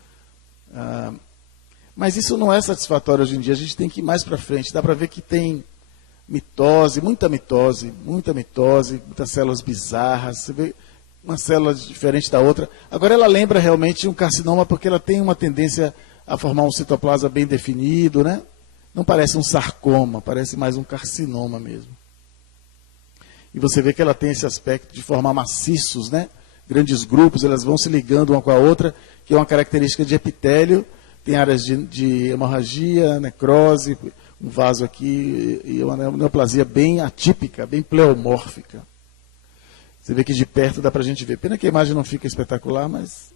Mas isso não é satisfatório hoje em dia, a gente tem que ir mais para frente. Dá para ver que tem mitose, muitas células bizarras, você vê uma célula diferente da outra. Agora ela lembra realmente um carcinoma porque ela tem uma tendência a formar um citoplasma bem definido, né? Não parece um sarcoma, parece mais um carcinoma mesmo. E você vê que ela tem esse aspecto de formar maciços, né? Grandes grupos, elas vão se ligando uma com a outra, que é uma característica de epitélio, tem áreas de hemorragia, necrose, um vaso aqui, e uma neoplasia bem atípica, bem pleomórfica. Você vê que de perto dá para a gente ver. Pena que a imagem não fica espetacular, mas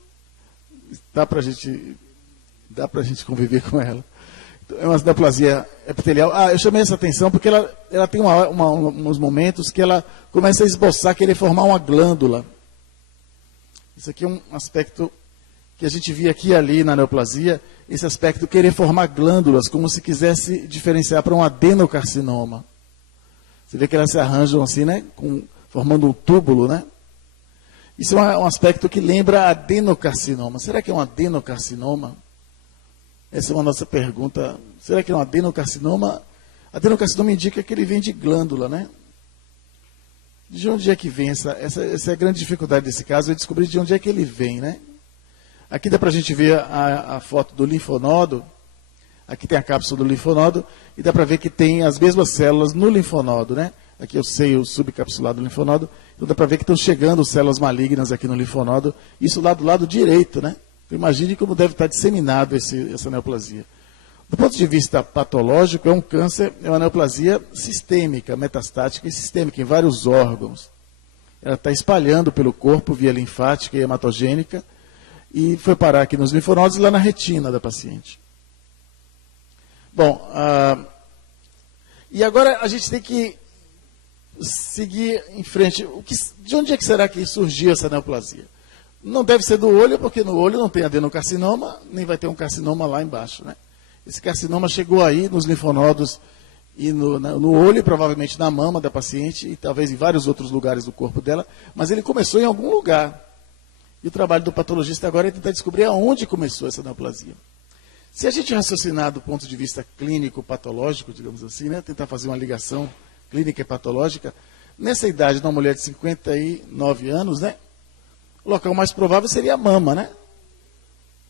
dá para a gente conviver com ela. Então, é uma neoplasia epitelial. Eu chamei essa atenção porque ela tem uns momentos que ela começa a esboçar, querer formar uma glândula. Isso aqui é um aspecto que a gente via aqui e ali na neoplasia, esse aspecto de querer formar glândulas, como se quisesse diferenciar para um adenocarcinoma. Você vê que elas se arranjam assim, né? Formando um túbulo, né? Isso é um aspecto que lembra adenocarcinoma. Será que é um adenocarcinoma? Essa é uma nossa pergunta. Será que é um adenocarcinoma? Adenocarcinoma indica que ele vem de glândula, né? De onde é que vem essa é a grande dificuldade desse caso, é descobrir de onde é que ele vem, né? Aqui dá para a gente ver a foto do linfonodo, aqui tem a cápsula do linfonodo, e dá para ver que tem as mesmas células no linfonodo, né? Aqui eu sei o subcapsulado do linfonodo, então dá para ver que estão chegando células malignas aqui no linfonodo, isso lá do lado direito, né? Então, imagine como deve estar disseminado essa neoplasia. Do ponto de vista patológico, é um câncer, é uma neoplasia sistêmica, metastática e sistêmica, em vários órgãos. Ela está espalhando pelo corpo via linfática e hematogênica e foi parar aqui nos linfonodos e lá na retina da paciente. Bom, e agora a gente tem que seguir em frente. De onde é que será que surgiu essa neoplasia? Não deve ser do olho, porque no olho não tem adenocarcinoma, nem vai ter um carcinoma lá embaixo, né? Esse carcinoma chegou aí nos linfonodos e no olho, e provavelmente na mama da paciente, e talvez em vários outros lugares do corpo dela, mas ele começou em algum lugar. E o trabalho do patologista agora é tentar descobrir aonde começou essa neoplasia. Se a gente raciocinar do ponto de vista clínico-patológico, digamos assim, né, tentar fazer uma ligação clínica e patológica, nessa idade de uma mulher de 59 anos, né, o local mais provável seria a mama, né?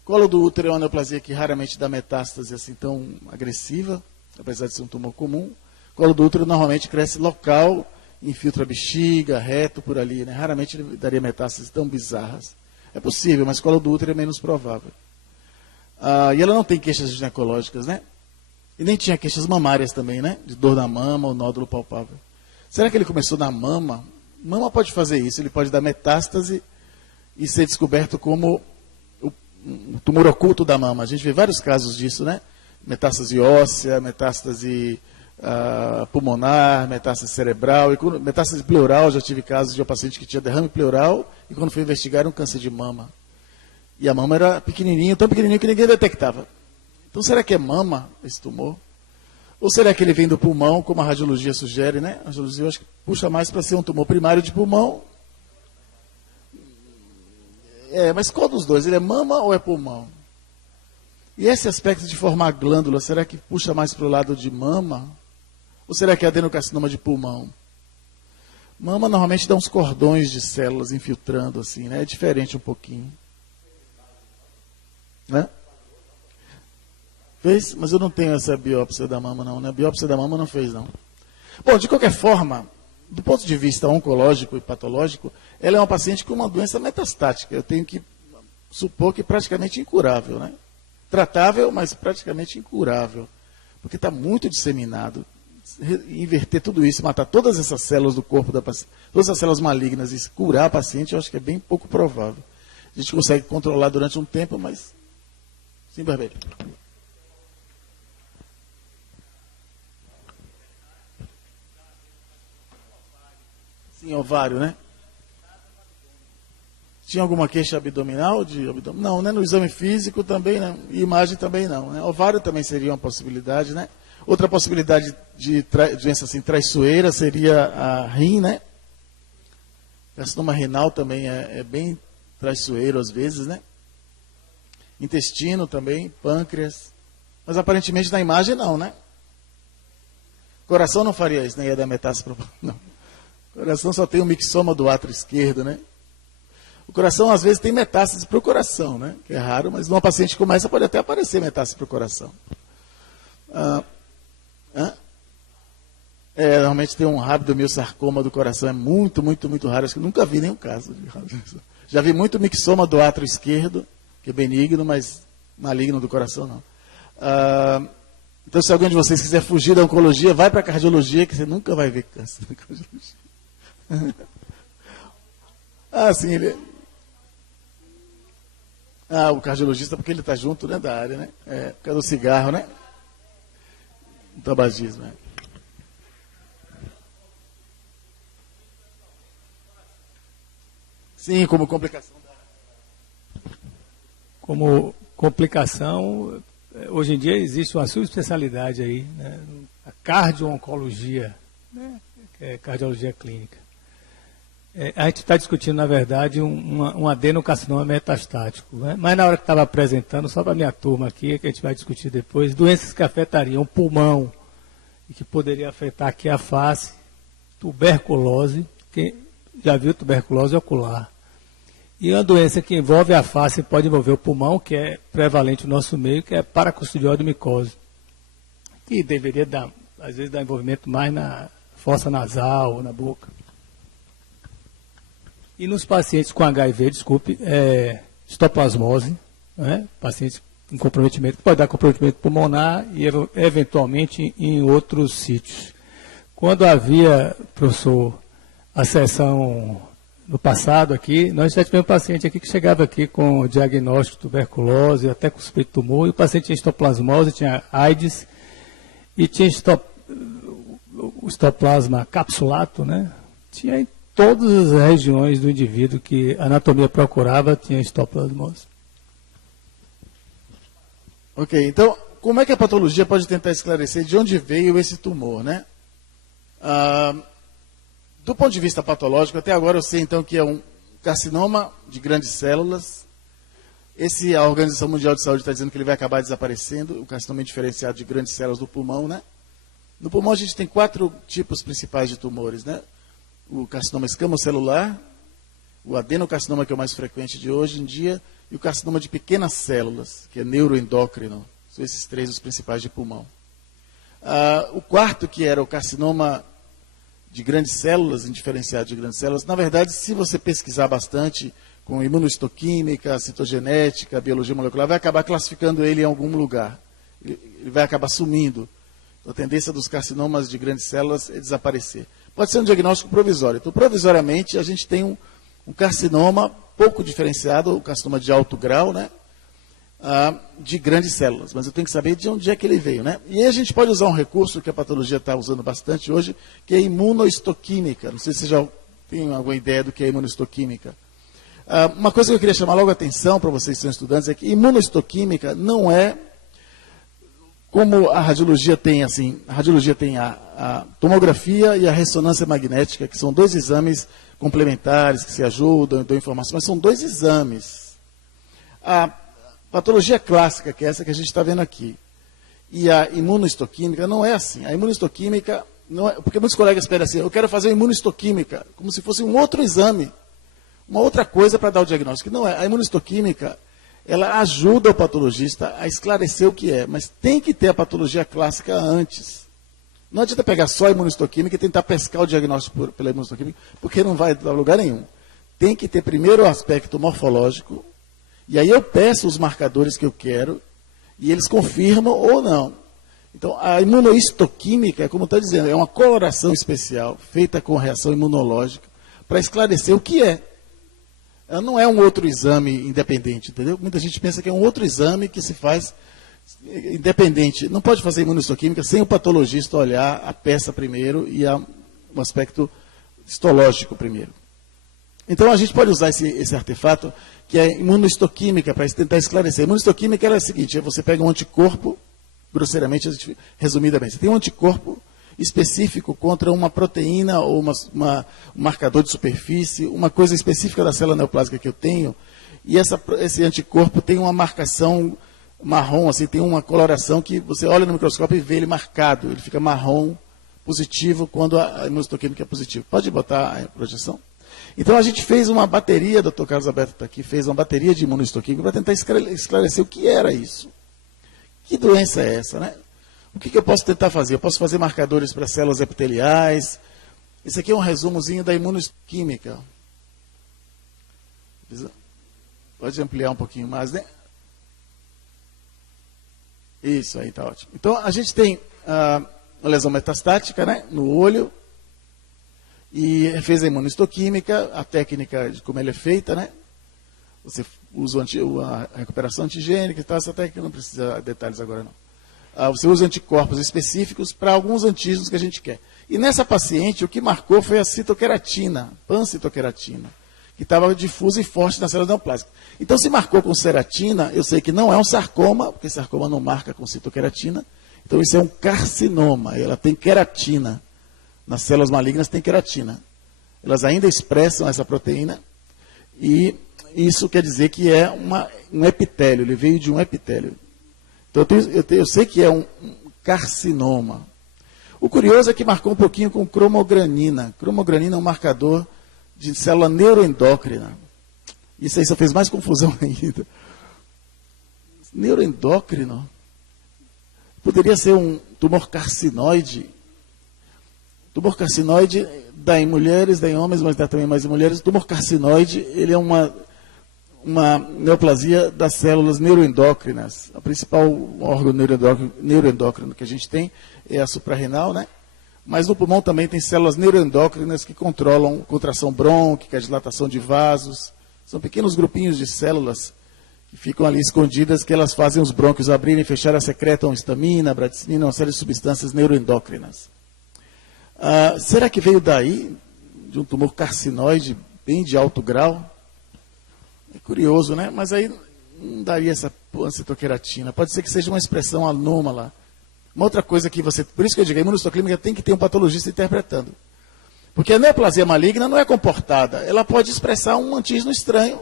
Colo do útero é uma neoplasia que raramente dá metástase assim tão agressiva, apesar de ser um tumor comum. Colo do útero normalmente cresce local, infiltra a bexiga, reto, por ali, né? Raramente daria metástases tão bizarras. É possível, mas colo do útero é menos provável. E ela não tem queixas ginecológicas, né? E nem tinha queixas mamárias também, né? De dor na mama ou nódulo palpável. Será que ele começou na mama? Mama pode fazer isso, ele pode dar metástase e ser descoberto como o tumor oculto da mama. A gente vê vários casos disso, né? Metástase óssea, metástase pulmonar, metástase cerebral, metástase pleural. Já tive casos de um paciente que tinha derrame pleural e quando foi investigar era um câncer de mama. E a mama era pequenininho, tão pequenininho que ninguém detectava. Então será que é mama esse tumor? Ou será que ele vem do pulmão, como a radiologia sugere, né? A radiologia eu acho que puxa mais para ser um tumor primário de pulmão. Mas qual dos dois? Ele é mama ou é pulmão? E esse aspecto de formar glândula, será que puxa mais para o lado de mama? Ou será que é adenocarcinoma de pulmão? Mama normalmente dá uns cordões de células infiltrando assim, né? É diferente um pouquinho. Né? Fez? Mas eu não tenho essa biópsia da mama, não. Né? A biópsia da mama não fez, não. Bom, de qualquer forma, do ponto de vista oncológico e patológico, ela é uma paciente com uma doença metastática. Eu tenho que supor que praticamente incurável, né? Tratável, mas praticamente incurável. Porque está muito disseminado. Inverter tudo isso, matar todas essas células do corpo da paciente, todas as células malignas e curar a paciente, eu acho que é bem pouco provável. A gente consegue controlar durante um tempo, mas... Sim, Barbeiro. Sim, ovário, né? Tinha alguma queixa abdominal? Não, né? No exame físico também não. E imagem também não. Né? Ovário também seria uma possibilidade, né? Outra possibilidade de doença assim, traiçoeira seria a rim, né? Carcinoma renal também é bem traiçoeiro às vezes, né? Intestino também, pâncreas. Mas aparentemente na imagem não, né? Coração não faria isso, nem ia dar metástase para não. Coração só tem um mixoma do átrio esquerdo, né? O coração, às vezes, tem metástase para o coração, né? Que é raro, mas numa paciente como essa pode até aparecer metástase para o coração. Normalmente tem um rabdomiossarcoma do coração, é muito, muito, muito raro. Acho que nunca vi nenhum caso. Já vi muito mixoma do átrio esquerdo, que é benigno, mas maligno do coração não. Então, se alguém de vocês quiser fugir da oncologia, vai para a cardiologia, que você nunca vai ver câncer na cardiologia. Sim, o cardiologista, porque ele está junto, né, da área, né? Por causa do cigarro, né? O tabagismo, né? Sim, como complicação. Como complicação, hoje em dia existe uma subespecialidade aí, né? A cardio-oncologia, né? Que é cardiologia clínica. A gente está discutindo, na verdade, um adenocarcinoma metastático. Né? Mas na hora que estava apresentando, só para a minha turma aqui, que a gente vai discutir depois, doenças que afetariam o pulmão e que poderia afetar aqui a face, tuberculose, quem já viu tuberculose ocular. E uma doença que envolve a face pode envolver o pulmão, que é prevalente no nosso meio, que é paracoccidioidomicose, que deveria dar, às vezes, dar envolvimento mais na fossa nasal ou na boca. E nos pacientes com HIV, histoplasmose, né? Pacientes com comprometimento, pode dar comprometimento pulmonar e eventualmente em outros sítios. Quando havia, professor, a sessão no passado aqui, nós já tivemos um paciente aqui que chegava aqui com diagnóstico de tuberculose, até com suspeito de tumor, e o paciente tinha histoplasmose, tinha AIDS e tinha o histoplasma capsulato, né? Tinha em todas as regiões do indivíduo que a anatomia procurava, tinha histoplasmose. Ok, então, como é que a patologia pode tentar esclarecer de onde veio esse tumor, né? Do ponto de vista patológico, até agora eu sei então que é um carcinoma de grandes células. A Organização Mundial de Saúde está dizendo que ele vai acabar desaparecendo, o carcinoma diferenciado de grandes células do pulmão, né? No pulmão a gente tem 4 tipos principais de tumores, né? O carcinoma escamocelular, o adenocarcinoma, que é o mais frequente de hoje em dia, e o carcinoma de pequenas células, que é neuroendócrino. São esses 3 os principais de pulmão. O quarto, que era o carcinoma de grandes células, indiferenciado de grandes células, na verdade, se você pesquisar bastante com imunohistoquímica, citogenética, biologia molecular, vai acabar classificando ele em algum lugar. Ele vai acabar sumindo. A tendência dos carcinomas de grandes células é desaparecer. Pode ser um diagnóstico provisório. Então, provisoriamente, a gente tem um carcinoma pouco diferenciado, o carcinoma de alto grau, né? De grandes células. Mas eu tenho que saber de onde é que ele veio, né? E aí a gente pode usar um recurso que a patologia está usando bastante hoje, que é a imunohistoquímica. Não sei se você já tem alguma ideia do que é imunohistoquímica. Uma coisa que eu queria chamar logo a atenção para vocês que são estudantes é que imunohistoquímica não é como a radiologia tem, assim, a radiologia tem a tomografia e a ressonância magnética, que são dois exames complementares que se ajudam, dão informação, mas são dois exames. A patologia clássica, que é essa que a gente está vendo aqui, e a imunohistoquímica não é assim. A imunohistoquímica, não é, porque muitos colegas pedem assim, eu quero fazer imunohistoquímica, como se fosse um outro exame, uma outra coisa para dar o diagnóstico. Não é. A imunohistoquímica, ela ajuda o patologista a esclarecer o que é, mas tem que ter a patologia clássica antes. Não adianta pegar só a imunohistoquímica e tentar pescar o diagnóstico pela imunohistoquímica, porque não vai dar lugar nenhum. Tem que ter primeiro o aspecto morfológico, e aí eu peço os marcadores que eu quero, e eles confirmam ou não. Então, a imunohistoquímica, como está dizendo, é uma coloração especial, feita com reação imunológica, para esclarecer o que é. Ela não é um outro exame independente, entendeu? Muita gente pensa que é um outro exame que se faz independente. Não pode fazer imunohistoquímica sem o patologista olhar a peça primeiro e o aspecto histológico primeiro. Então, a gente pode usar esse artefato, que é imunohistoquímica, para tentar esclarecer. A imunohistoquímica é a seguinte, você pega um anticorpo, grosseiramente, resumidamente, você tem um anticorpo específico contra uma proteína ou um marcador de superfície, uma coisa específica da célula neoplásica que eu tenho, e esse anticorpo tem uma marcação marrom, assim, tem uma coloração que você olha no microscópio e vê ele marcado, ele fica marrom positivo quando a imunohistoquímica é positiva. Pode botar a projeção? Então a gente fez uma bateria, Dr. Carlos Alberto está aqui, fez uma bateria de imunohistoquímica para tentar esclarecer o que era isso. Que doença é essa, né? O que eu posso tentar fazer? Eu posso fazer marcadores para células epiteliais. Esse aqui é um resumozinho da imunoquímica. Pode ampliar um pouquinho mais, né? Isso aí, está ótimo. Então, a gente tem uma lesão metastática, né, no olho, e fez a imunohistoquímica, a técnica de como ela é feita, né? Você usa a recuperação antigênica e tal, essa técnica não precisa de detalhes agora, não. Você usa anticorpos específicos para alguns antígenos que a gente quer. E nessa paciente, o que marcou foi a citoqueratina, pancitoqueratina, que estava difusa e forte na célula neoplásica. Então, se marcou com ceratina, eu sei que não é um sarcoma, porque sarcoma não marca com citoqueratina. Então, isso é um carcinoma, ela tem queratina. Nas células malignas tem queratina. Elas ainda expressam essa proteína, e isso quer dizer que é um epitélio, ele veio de um epitélio. Então, eu sei que é um carcinoma. O curioso é que marcou um pouquinho com cromogranina. Cromogranina é um marcador de célula neuroendócrina. Isso aí só fez mais confusão ainda. Neuroendócrino? Poderia ser um tumor carcinoide. Tumor carcinoide dá em mulheres, dá em homens, mas dá também mais em mulheres. O tumor carcinoide, ele é uma neoplasia das células neuroendócrinas. O principal órgão neuroendócrino que a gente tem é a suprarrenal, né? Mas no pulmão também tem células neuroendócrinas que controlam contração brônquica, dilatação de vasos. São pequenos grupinhos de células que ficam ali escondidas, que elas fazem os brônquios abrirem e fecharem, secretam histamina, bradicinina, uma série de substâncias neuroendócrinas. Será que veio daí, de um tumor carcinoide bem de alto grau? É curioso, né? Mas aí não daria essa pancitoqueratina. Pode ser que seja uma expressão anômala. Uma outra coisa que você... Por isso que eu digo, a imunohistoquímica tem que ter um patologista interpretando. Porque a neoplasia maligna não é comportada. Ela pode expressar um antígeno estranho,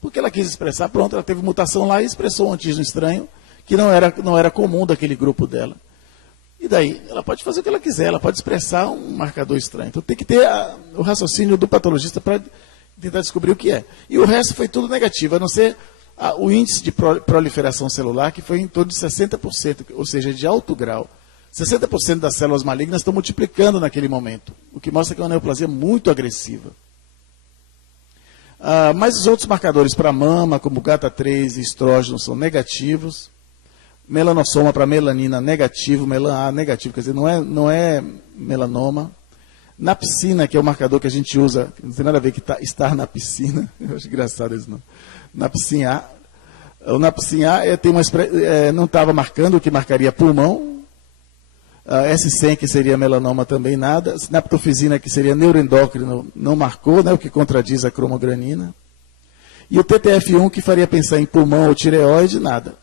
porque ela quis expressar, pronto, ela teve mutação lá e expressou um antígeno estranho, que não era comum daquele grupo dela. E daí? Ela pode fazer o que ela quiser, ela pode expressar um marcador estranho. Então tem que ter o raciocínio do patologista para tentar descobrir o que é. E o resto foi tudo negativo, a não ser o índice de proliferação celular, que foi em torno de 60%, ou seja, de alto grau. 60% das células malignas estão multiplicando naquele momento, o que mostra que é uma neoplasia muito agressiva. Mas os outros marcadores para mama, como GATA3 e estrógeno, são negativos. Melanossoma para melanina negativo, melan A negativo, quer dizer, não é melanoma. Na piscina, que é o marcador que a gente usa, não tem nada a ver com estar na piscina, eu acho engraçado isso não. Na piscina A, tem não estava marcando o que marcaria pulmão. S100, que seria melanoma, também nada. Sinaptofisina, que seria neuroendócrino, não marcou, né, o que contradiz a cromogranina. E o TTF1, que faria pensar em pulmão ou tireoide, nada.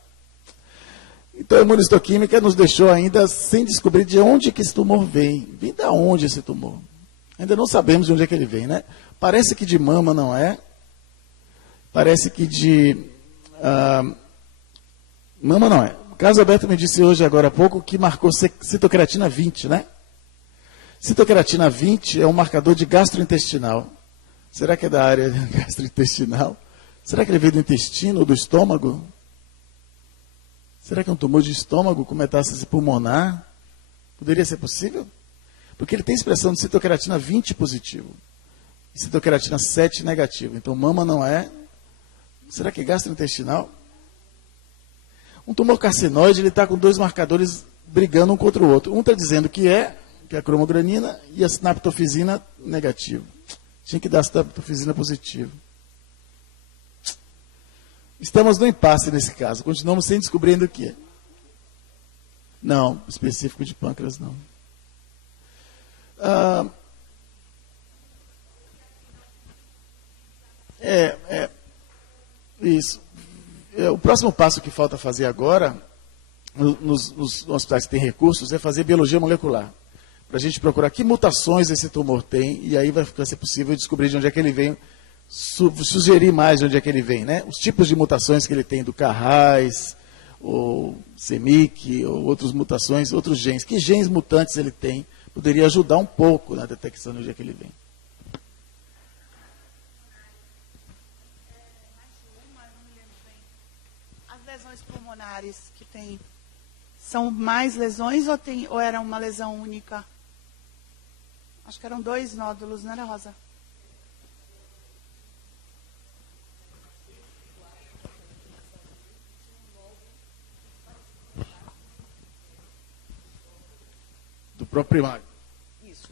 Então a imunistoquímica nos deixou ainda sem descobrir de onde que esse tumor vem. Vem de onde esse tumor? Ainda não sabemos de onde é que ele vem, né? Parece que de mama não é. Parece que de... mama não é. O Carlos Alberto me disse hoje, agora há pouco, que marcou citocreatina 20, né? Citocreatina 20 é um marcador de gastrointestinal. Será que é da área gastrointestinal? Será que ele veio do intestino ou do estômago? Será que é um tumor de estômago com metástase pulmonar? Poderia ser possível? Porque ele tem expressão de citocreatina 20 positivo e citocreatina 7 negativo. Então, mama não é. Será que é gastrointestinal? Um tumor carcinoide, ele está com dois marcadores brigando um contra o outro. Um está dizendo que é a cromogranina, e a sinaptofisina negativo. Tinha que dar a sinaptofisina positivo. Estamos no impasse nesse caso. Continuamos sem descobrir ainda o que é. Não, específico de pâncreas não. Isso. O próximo passo que falta fazer agora, nos hospitais que têm recursos, é fazer biologia molecular. Para a gente procurar que mutações esse tumor tem, e aí vai ser possível descobrir de onde é que ele vem, sugerir mais de onde é que ele vem, né? Os tipos de mutações que ele tem do Carrais, ou CEMIC, ou outras mutações, outros genes. Que genes mutantes ele tem, poderia ajudar um pouco na detecção de onde é que ele vem. As lesões pulmonares que tem, são mais lesões ou era uma lesão única? Acho que eram 2 nódulos, não era, Rosa? Do próprio primário. Isso.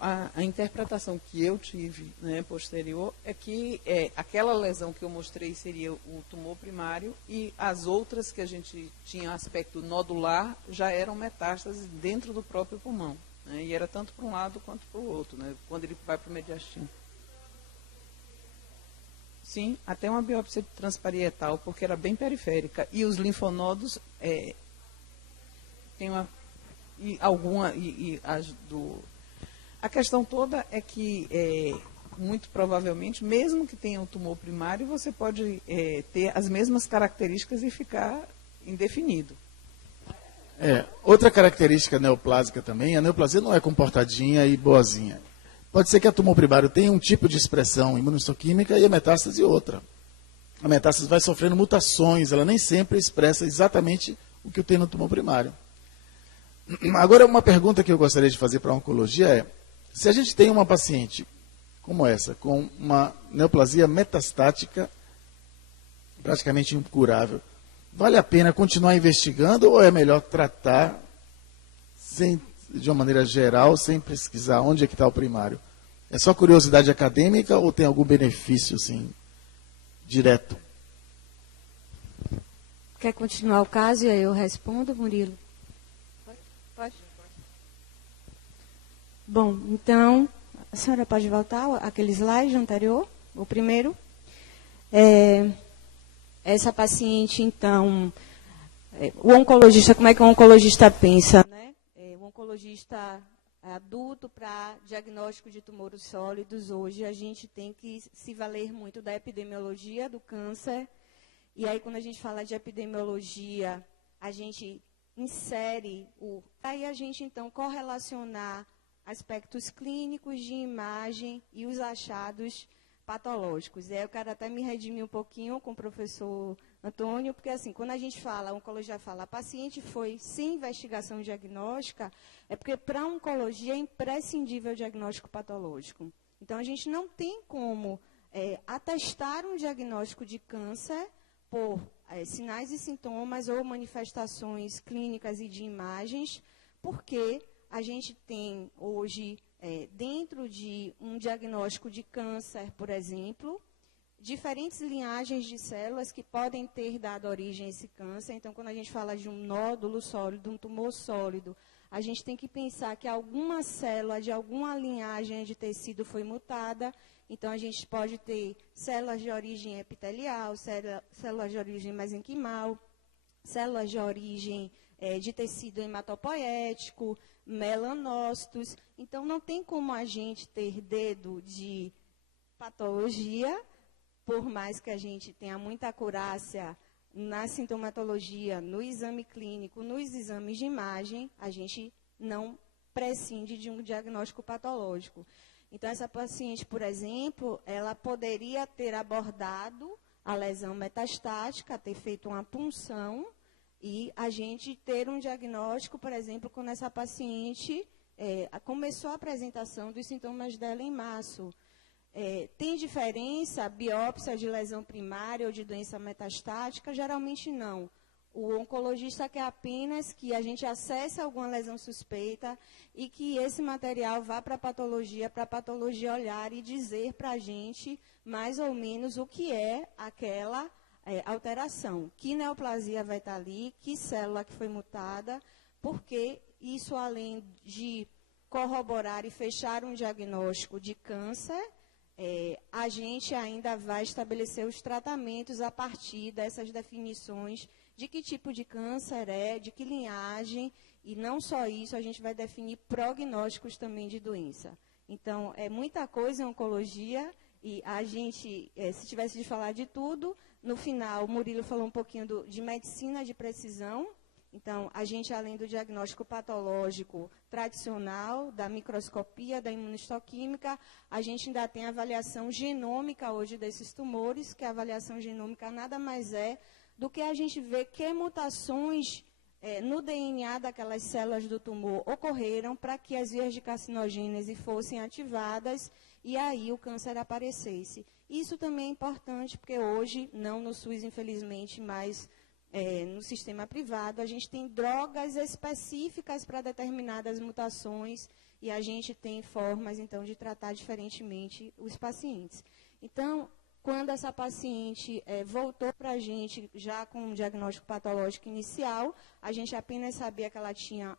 A interpretação que eu tive, né, posterior é que aquela lesão que eu mostrei seria o tumor primário e as outras que a gente tinha aspecto nodular já eram metástases dentro do próprio pulmão. Né, e era tanto para um lado quanto para o outro, né, quando ele vai para o mediastino. Sim, até uma biópsia transparietal, porque era bem periférica. E os linfonodos tem uma... A questão toda é que, muito provavelmente, mesmo que tenha um tumor primário, você pode ter as mesmas características e ficar indefinido. Outra característica neoplásica também, a neoplasia não é comportadinha e boazinha. Pode ser que a tumor primário tenha um tipo de expressão imunistoquímica e a metástase outra. A metástase vai sofrendo mutações, ela nem sempre expressa exatamente o que tem no tumor primário. Agora, uma pergunta que eu gostaria de fazer para a oncologia é: se a gente tem uma paciente como essa, com uma neoplasia metastática, praticamente incurável, vale a pena continuar investigando ou é melhor tratar de uma maneira geral, sem pesquisar onde é que está o primário? É só curiosidade acadêmica ou tem algum benefício, assim, direto? Quer continuar o caso e aí eu respondo, Murilo? Pode. Bom, então, a senhora pode voltar àquele slide anterior, o primeiro. Essa paciente, então, o oncologista, como é que o oncologista pensa, né? O oncologista adulto, para diagnóstico de tumores sólidos, hoje a gente tem que se valer muito da epidemiologia do câncer. E aí, quando a gente fala de epidemiologia, a gente insere aí a gente, então, correlacionar aspectos clínicos de imagem e os achados patológicos. E aí eu quero até me redimir um pouquinho com o professor Antônio, porque assim, quando a gente fala, a oncologia fala, a paciente foi sem investigação diagnóstica, é porque para a oncologia é imprescindível o diagnóstico patológico. Então a gente não tem como atestar um diagnóstico de câncer por sinais e sintomas ou manifestações clínicas e de imagens, porque a gente tem hoje, dentro de um diagnóstico de câncer, por exemplo, diferentes linhagens de células que podem ter dado origem a esse câncer. Então, quando a gente fala de um nódulo sólido, um tumor sólido, a gente tem que pensar que alguma célula de alguma linhagem de tecido foi mutada. Então, a gente pode ter células de origem epitelial, células de origem mesenquimal, células de origem de tecido hematopoético, melanócitos. Então, não tem como a gente ter dedo de patologia, por mais que a gente tenha muita acurácia na sintomatologia, no exame clínico, nos exames de imagem, a gente não prescinde de um diagnóstico patológico. Então, essa paciente, por exemplo, ela poderia ter abordado a lesão metastática, ter feito uma punção e a gente ter um diagnóstico, por exemplo, quando essa paciente começou a apresentação dos sintomas dela em março. Tem diferença biópsia de lesão primária ou de doença metastática? Geralmente não. O oncologista quer apenas que a gente acesse alguma lesão suspeita e que esse material vá para a patologia olhar e dizer para a gente mais ou menos o que é aquela alteração. Que neoplasia vai estar ali, que célula que foi mutada, porque isso, além de corroborar e fechar um diagnóstico de câncer, a gente ainda vai estabelecer os tratamentos a partir dessas definições de que tipo de câncer de que linhagem, e não só isso, a gente vai definir prognósticos também de doença. Então, é muita coisa em oncologia, e a gente, se tivesse de falar de tudo, no final, o Murilo falou um pouquinho de medicina de precisão. Então, a gente, além do diagnóstico patológico tradicional, da microscopia, da imunistoquímica, a gente ainda tem a avaliação genômica hoje desses tumores, que a avaliação genômica nada mais é do que a gente ver que mutações no DNA daquelas células do tumor ocorreram para que as vias de carcinogênese fossem ativadas e aí o câncer aparecesse. Isso também é importante, porque hoje, não no SUS, infelizmente, mas no sistema privado, a gente tem drogas específicas para determinadas mutações e a gente tem formas, então, de tratar diferentemente os pacientes. Então, quando essa paciente voltou para a gente já com um diagnóstico patológico inicial, a gente apenas sabia que ela tinha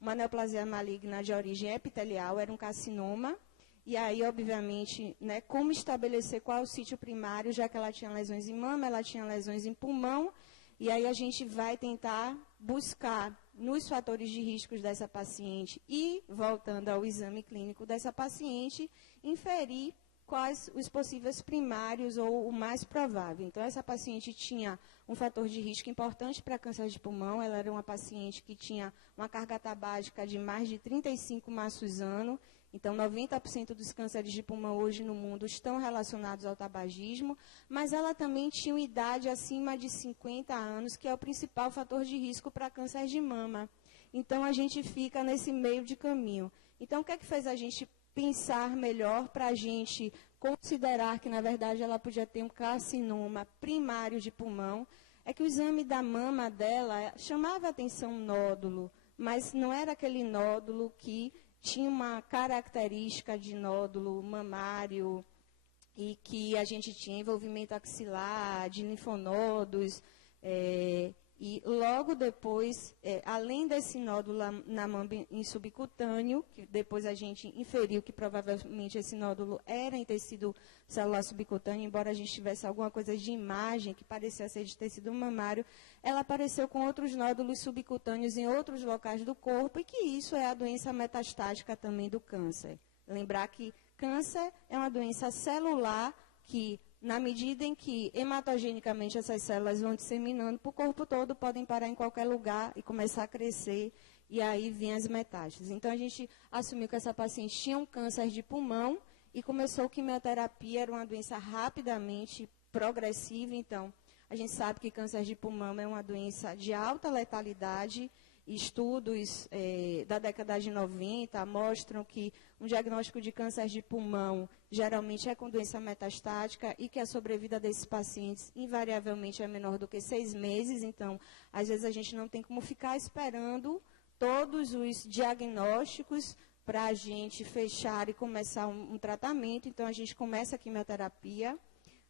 uma neoplasia maligna de origem epitelial, era um carcinoma. E aí, obviamente, como estabelecer qual é o sítio primário, já que ela tinha lesões em mama, ela tinha lesões em pulmão. E aí a gente vai tentar buscar nos fatores de riscos dessa paciente e, voltando ao exame clínico dessa paciente, inferir quais os possíveis primários ou o mais provável. Então, essa paciente tinha um fator de risco importante para câncer de pulmão. Ela era uma paciente que tinha uma carga tabágica de mais de 35 maços ano. Então, 90% dos cânceres de pulmão hoje no mundo estão relacionados ao tabagismo, mas ela também tinha uma idade acima de 50 anos, que é o principal fator de risco para câncer de mama. Então, a gente fica nesse meio de caminho. Então, o que é que fez a gente pensar melhor para a gente considerar que, na verdade, ela podia ter um carcinoma primário de pulmão? É que o exame da mama dela chamava atenção um nódulo, mas não era aquele nódulo que tinha uma característica de nódulo mamário e que a gente tinha envolvimento axilar, de linfonodos, e logo depois, além desse nódulo na mama em subcutâneo, que depois a gente inferiu que provavelmente esse nódulo era em tecido celular subcutâneo, embora a gente tivesse alguma coisa de imagem que parecia ser de tecido mamário, ela apareceu com outros nódulos subcutâneos em outros locais do corpo, e que isso é a doença metastática também do câncer. Lembrar que câncer é uma doença celular que, na medida em que hematogenicamente essas células vão disseminando para o corpo todo, podem parar em qualquer lugar e começar a crescer, e aí vêm as metástases. Então, a gente assumiu que essa paciente tinha um câncer de pulmão, e começou quimioterapia, era uma doença rapidamente progressiva, então a gente sabe que câncer de pulmão é uma doença de alta letalidade. Estudos da década de 90 mostram que um diagnóstico de câncer de pulmão geralmente é com doença metastática e que a sobrevida desses pacientes invariavelmente é menor do que 6 meses. Então, às vezes a gente não tem como ficar esperando todos os diagnósticos para a gente fechar e começar um tratamento. Então, a gente começa a quimioterapia.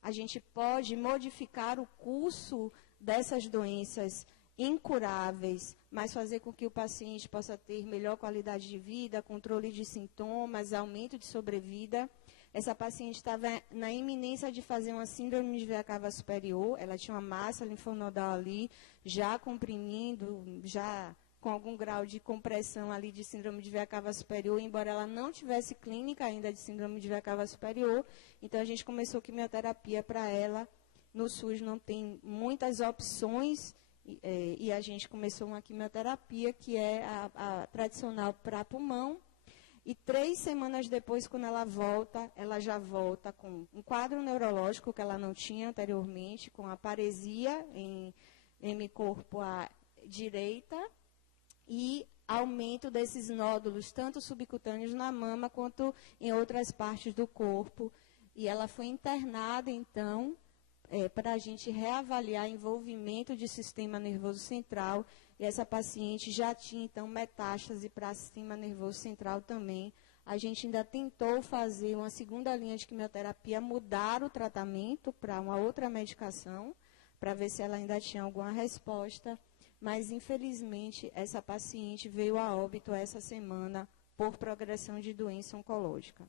A gente pode modificar o curso dessas doenças incuráveis, mas fazer com que o paciente possa ter melhor qualidade de vida, controle de sintomas, aumento de sobrevida. Essa paciente estava na iminência de fazer uma síndrome de veia cava superior, ela tinha uma massa linfonodal ali, já comprimindo, já com algum grau de compressão ali de síndrome de veia cava superior, embora ela não tivesse clínica ainda de síndrome de veia cava superior. Então, a gente começou quimioterapia para ela. No SUS não tem muitas opções, e a gente começou uma quimioterapia que é a tradicional para pulmão. E 3 semanas depois, quando ela já volta com um quadro neurológico que ela não tinha anteriormente, com a paresia em hemicorpo à direita e aumento desses nódulos, tanto subcutâneos na mama quanto em outras partes do corpo. E ela foi internada, então, para a gente reavaliar envolvimento de sistema nervoso central, e essa paciente já tinha, então, metástase para sistema nervoso central também. A gente ainda tentou fazer uma segunda linha de quimioterapia, mudar o tratamento para uma outra medicação, para ver se ela ainda tinha alguma resposta, mas, infelizmente, essa paciente veio a óbito essa semana por progressão de doença oncológica.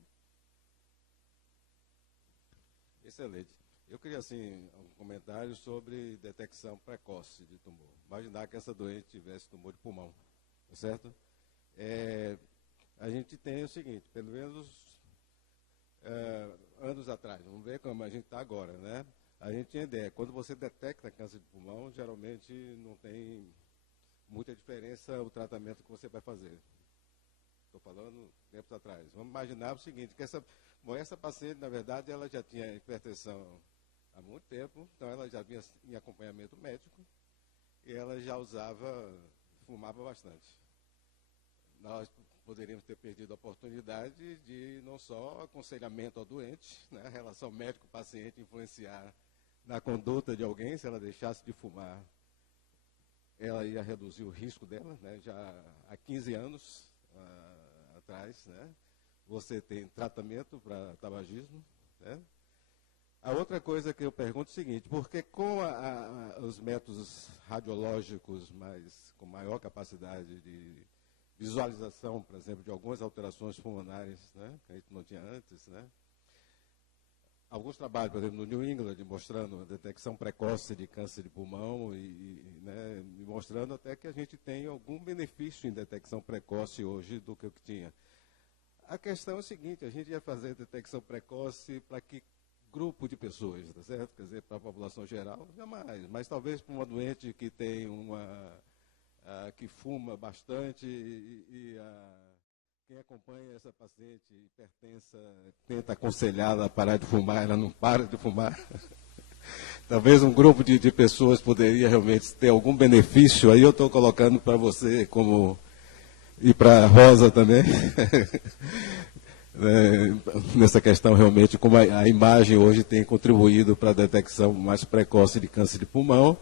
Excelente. Eu queria, assim, um comentário sobre detecção precoce de tumor. Imaginar que essa doente tivesse tumor de pulmão, tá certo? A gente tem o seguinte, pelo menos anos atrás, vamos ver como a gente está agora, né? A gente tinha ideia, quando você detecta câncer de pulmão, geralmente não tem muita diferença o tratamento que você vai fazer. Estou falando tempos atrás. Vamos imaginar o seguinte, que essa paciente, na verdade, ela já tinha hipertensão há muito tempo, então ela já vinha em acompanhamento médico e ela já fumava bastante. Nós poderíamos ter perdido a oportunidade de não só aconselhamento ao doente, né, a relação médico-paciente influenciar na conduta de alguém, se ela deixasse de fumar, ela ia reduzir o risco dela, né, já há 15 anos atrás, né, você tem tratamento para tabagismo, né. A outra coisa que eu pergunto é o seguinte, porque com os métodos radiológicos com maior capacidade de visualização, por exemplo, de algumas alterações pulmonares, né, que a gente não tinha antes, né, alguns trabalhos, por exemplo, no New England, mostrando a detecção precoce de câncer de pulmão né, mostrando até que a gente tem algum benefício em detecção precoce hoje do que o que tinha. A questão é o seguinte, a gente ia fazer detecção precoce para que grupo de pessoas, tá certo? Quer dizer, para a população geral, jamais. Mas talvez para uma doente que tem que fuma bastante quem acompanha essa paciente hipertensa tenta aconselhá-la a parar de fumar, ela não para de fumar. Talvez um grupo de pessoas poderia realmente ter algum benefício. Aí eu estou colocando para você e para a Rosa também. Nessa questão realmente, como a imagem hoje tem contribuído para a detecção mais precoce de câncer de pulmão,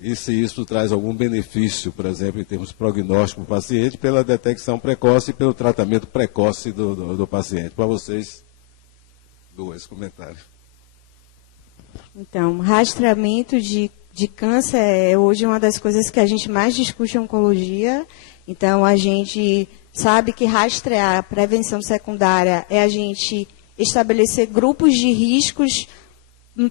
e se isso traz algum benefício, por exemplo, em termos prognóstico para o paciente, pela detecção precoce e pelo tratamento precoce do paciente. Para vocês, dois comentários. Então, rastreamento de câncer é hoje uma das coisas que a gente mais discute em oncologia. Então, a gente sabe que rastrear a prevenção secundária é a gente estabelecer grupos de riscos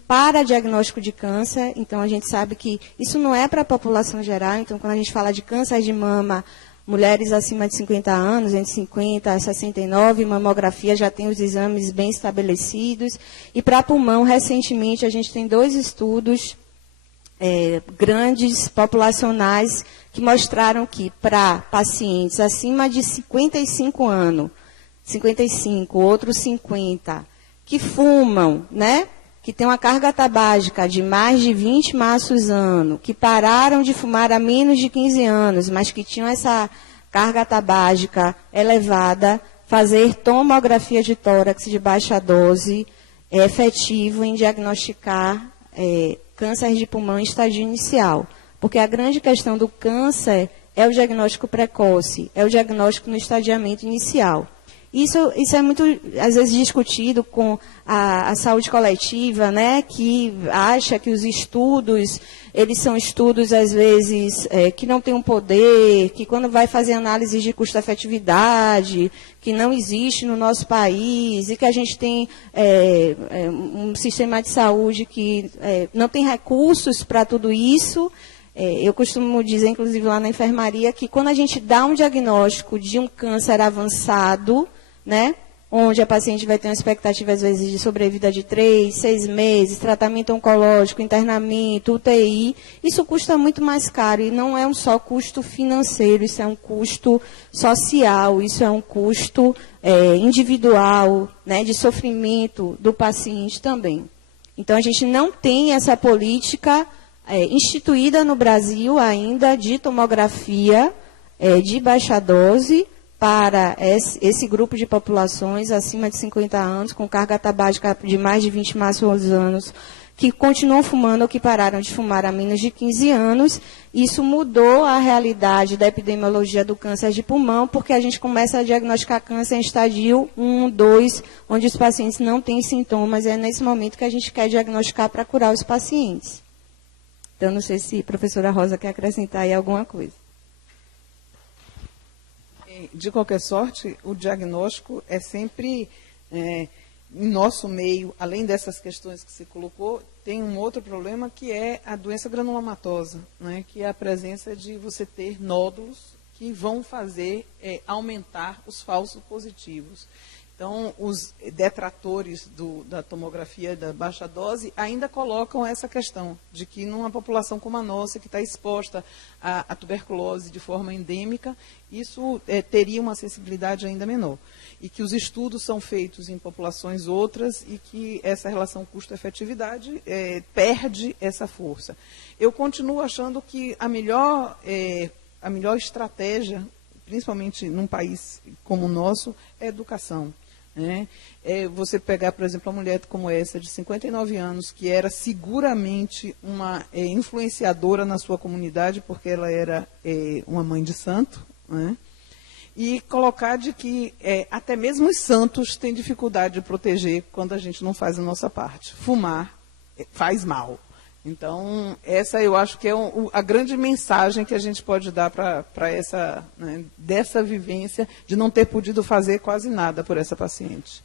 para diagnóstico de câncer. Então, a gente sabe que isso não é para a população geral. Então, quando a gente fala de câncer de mama, mulheres acima de 50 anos, entre 50 e 69, mamografia já tem os exames bem estabelecidos. E para pulmão, recentemente, a gente tem 2 estudos grandes, populacionais, que mostraram que para pacientes acima de 55 anos, 55, outros 50, que fumam, né? Que tem uma carga tabágica de mais de 20 maços ano, que pararam de fumar há menos de 15 anos, mas que tinham essa carga tabágica elevada, fazer tomografia de tórax de baixa dose é efetivo em diagnosticar câncer de pulmão em estágio inicial. Porque a grande questão do câncer é o diagnóstico precoce, é o diagnóstico no estadiamento inicial. Isso é muito, às vezes, discutido com a saúde coletiva, né, que acha que os estudos, eles são estudos, às vezes, que não têm um poder, que quando vai fazer análise de custo-efetividade, que não existe no nosso país, e que a gente tem um sistema de saúde que não tem recursos para tudo isso. Eu costumo dizer, inclusive, lá na enfermaria, que quando a gente dá um diagnóstico de um câncer avançado, né, onde a paciente vai ter uma expectativa, às vezes, de sobrevida de 3, 6 meses, tratamento oncológico, internamento, UTI, isso custa muito mais caro, e não é um só custo financeiro, isso é um custo social, isso é um custo individual, né, de sofrimento do paciente também. Então, a gente não tem essa política instituída no Brasil ainda de tomografia de baixa dose para esse grupo de populações acima de 50 anos, com carga tabágica de mais de 20 maços anos, que continuam fumando ou que pararam de fumar há menos de 15 anos. Isso mudou a realidade da epidemiologia do câncer de pulmão, porque a gente começa a diagnosticar câncer em estágio 1, 2, onde os pacientes não têm sintomas, e é nesse momento que a gente quer diagnosticar para curar os pacientes. Então, não sei se a professora Rosa quer acrescentar aí alguma coisa. De qualquer sorte, o diagnóstico é sempre, em nosso meio, além dessas questões que você colocou, tem um outro problema que é a doença granulomatosa, né, que é a presença de você ter nódulos que vão fazer aumentar os falsos positivos. Então, os detratores da tomografia da baixa dose ainda colocam essa questão de que numa população como a nossa, que está exposta à tuberculose de forma endêmica, isso teria uma sensibilidade ainda menor. E que os estudos são feitos em populações outras e que essa relação custo-efetividade perde essa força. Eu continuo achando que a melhor estratégia, principalmente num país como o nosso, é a educação. Você pegar, por exemplo, uma mulher como essa, de 59 anos, que era seguramente uma influenciadora na sua comunidade, porque ela era uma mãe de santo, né? E colocar de que até mesmo os santos têm dificuldade de proteger quando a gente não faz a nossa parte. Fumar faz mal. Então, essa eu acho que é a grande mensagem que a gente pode dar para essa, né, dessa vivência de não ter podido fazer quase nada por essa paciente.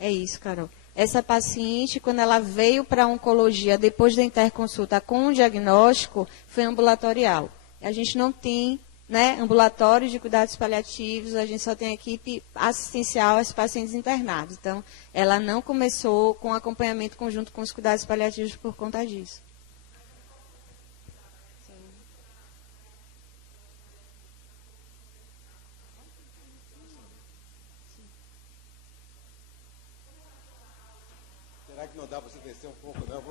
É isso, Carol. Essa paciente, quando ela veio para a oncologia, depois da interconsulta com o diagnóstico, foi ambulatorial. A gente não tem, né, ambulatório de cuidados paliativos, a gente só tem equipe assistencial aos pacientes internados. Então, ela não começou com acompanhamento conjunto com os cuidados paliativos por conta disso. Será que não dá para você descer um pouco, não?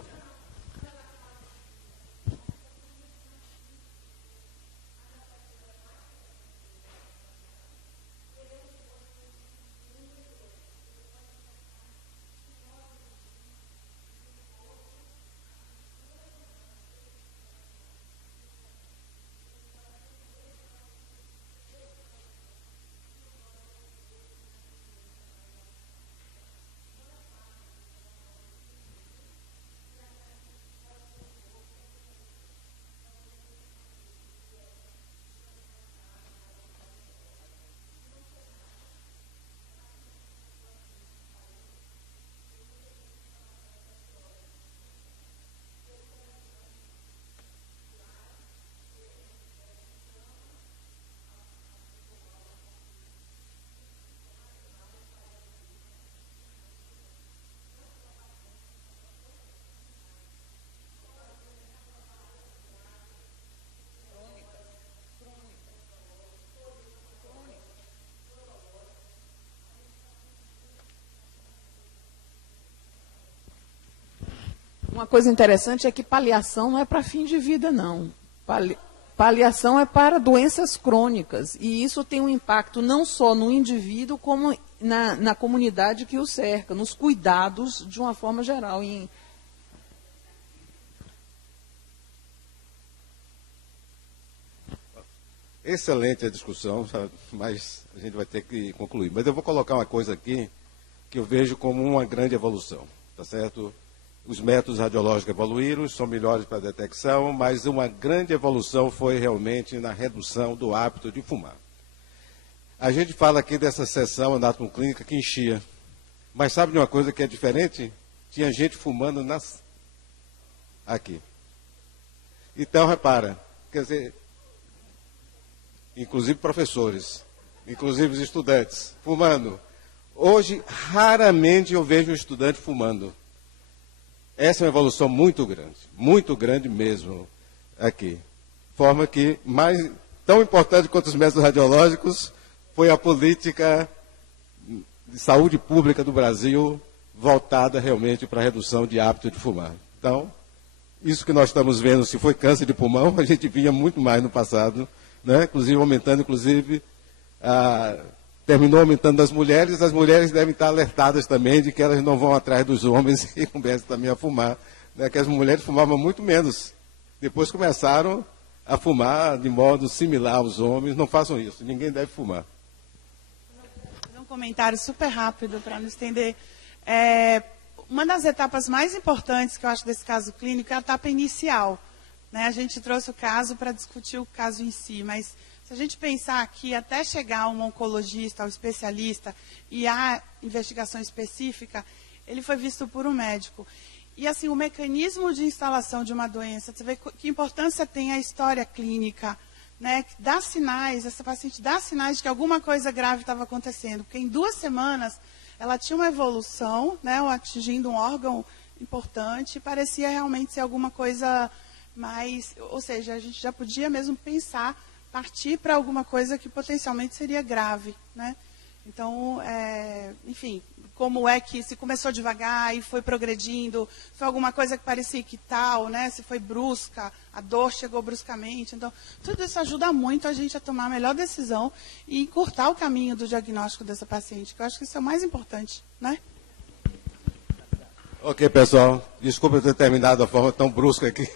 Uma coisa interessante é que paliação não é para fim de vida, não. Paliação é para doenças crônicas. E isso tem um impacto não só no indivíduo, como na comunidade que o cerca, nos cuidados de uma forma geral. Excelente a discussão, mas a gente vai ter que concluir. Mas eu vou colocar uma coisa aqui que eu vejo como uma grande evolução, tá certo? Os métodos radiológicos evoluíram, são melhores para a detecção, mas uma grande evolução foi realmente na redução do hábito de fumar. A gente fala aqui dessa sessão anatomoclínica que enchia, mas sabe de uma coisa que é diferente? Tinha gente fumando aqui. Então, repara, quer dizer, inclusive professores, inclusive os estudantes, fumando. Hoje, raramente eu vejo um estudante fumando. Essa é uma evolução muito grande mesmo aqui. Forma que, tão importante quanto os métodos radiológicos, foi a política de saúde pública do Brasil voltada realmente para a redução de hábito de fumar. Então, isso que nós estamos vendo, se foi câncer de pulmão, a gente via muito mais no passado, né? Inclusive aumentando, terminou aumentando as mulheres devem estar alertadas também de que elas não vão atrás dos homens e começam também a fumar, né? Que as mulheres fumavam muito menos. Depois começaram a fumar de modo similar aos homens. Não façam isso, ninguém deve fumar. Um comentário super rápido para não estender. Uma das etapas mais importantes que eu acho desse caso clínico é a etapa inicial. Né? A gente trouxe o caso para discutir o caso em si, mas se a gente pensar que até chegar a um oncologista, ao especialista, e a investigação específica, ele foi visto por um médico. E assim, o mecanismo de instalação de uma doença, você vê que importância tem a história clínica, né? Dá sinais, essa paciente dá sinais de que alguma coisa grave estava acontecendo, porque em 2 semanas ela tinha uma evolução, né, atingindo um órgão importante, e parecia realmente ser alguma coisa mais, ou seja, a gente já podia mesmo pensar, partir para alguma coisa que potencialmente seria grave, né? Então, enfim, como é que se começou devagar e foi progredindo, foi alguma coisa que parecia que tal, né? Se foi brusca, a dor chegou bruscamente. Então, tudo isso ajuda muito a gente a tomar a melhor decisão e encurtar o caminho do diagnóstico dessa paciente, que eu acho que isso é o mais importante, né? Ok, pessoal. Desculpa eu ter terminado da forma tão brusca aqui.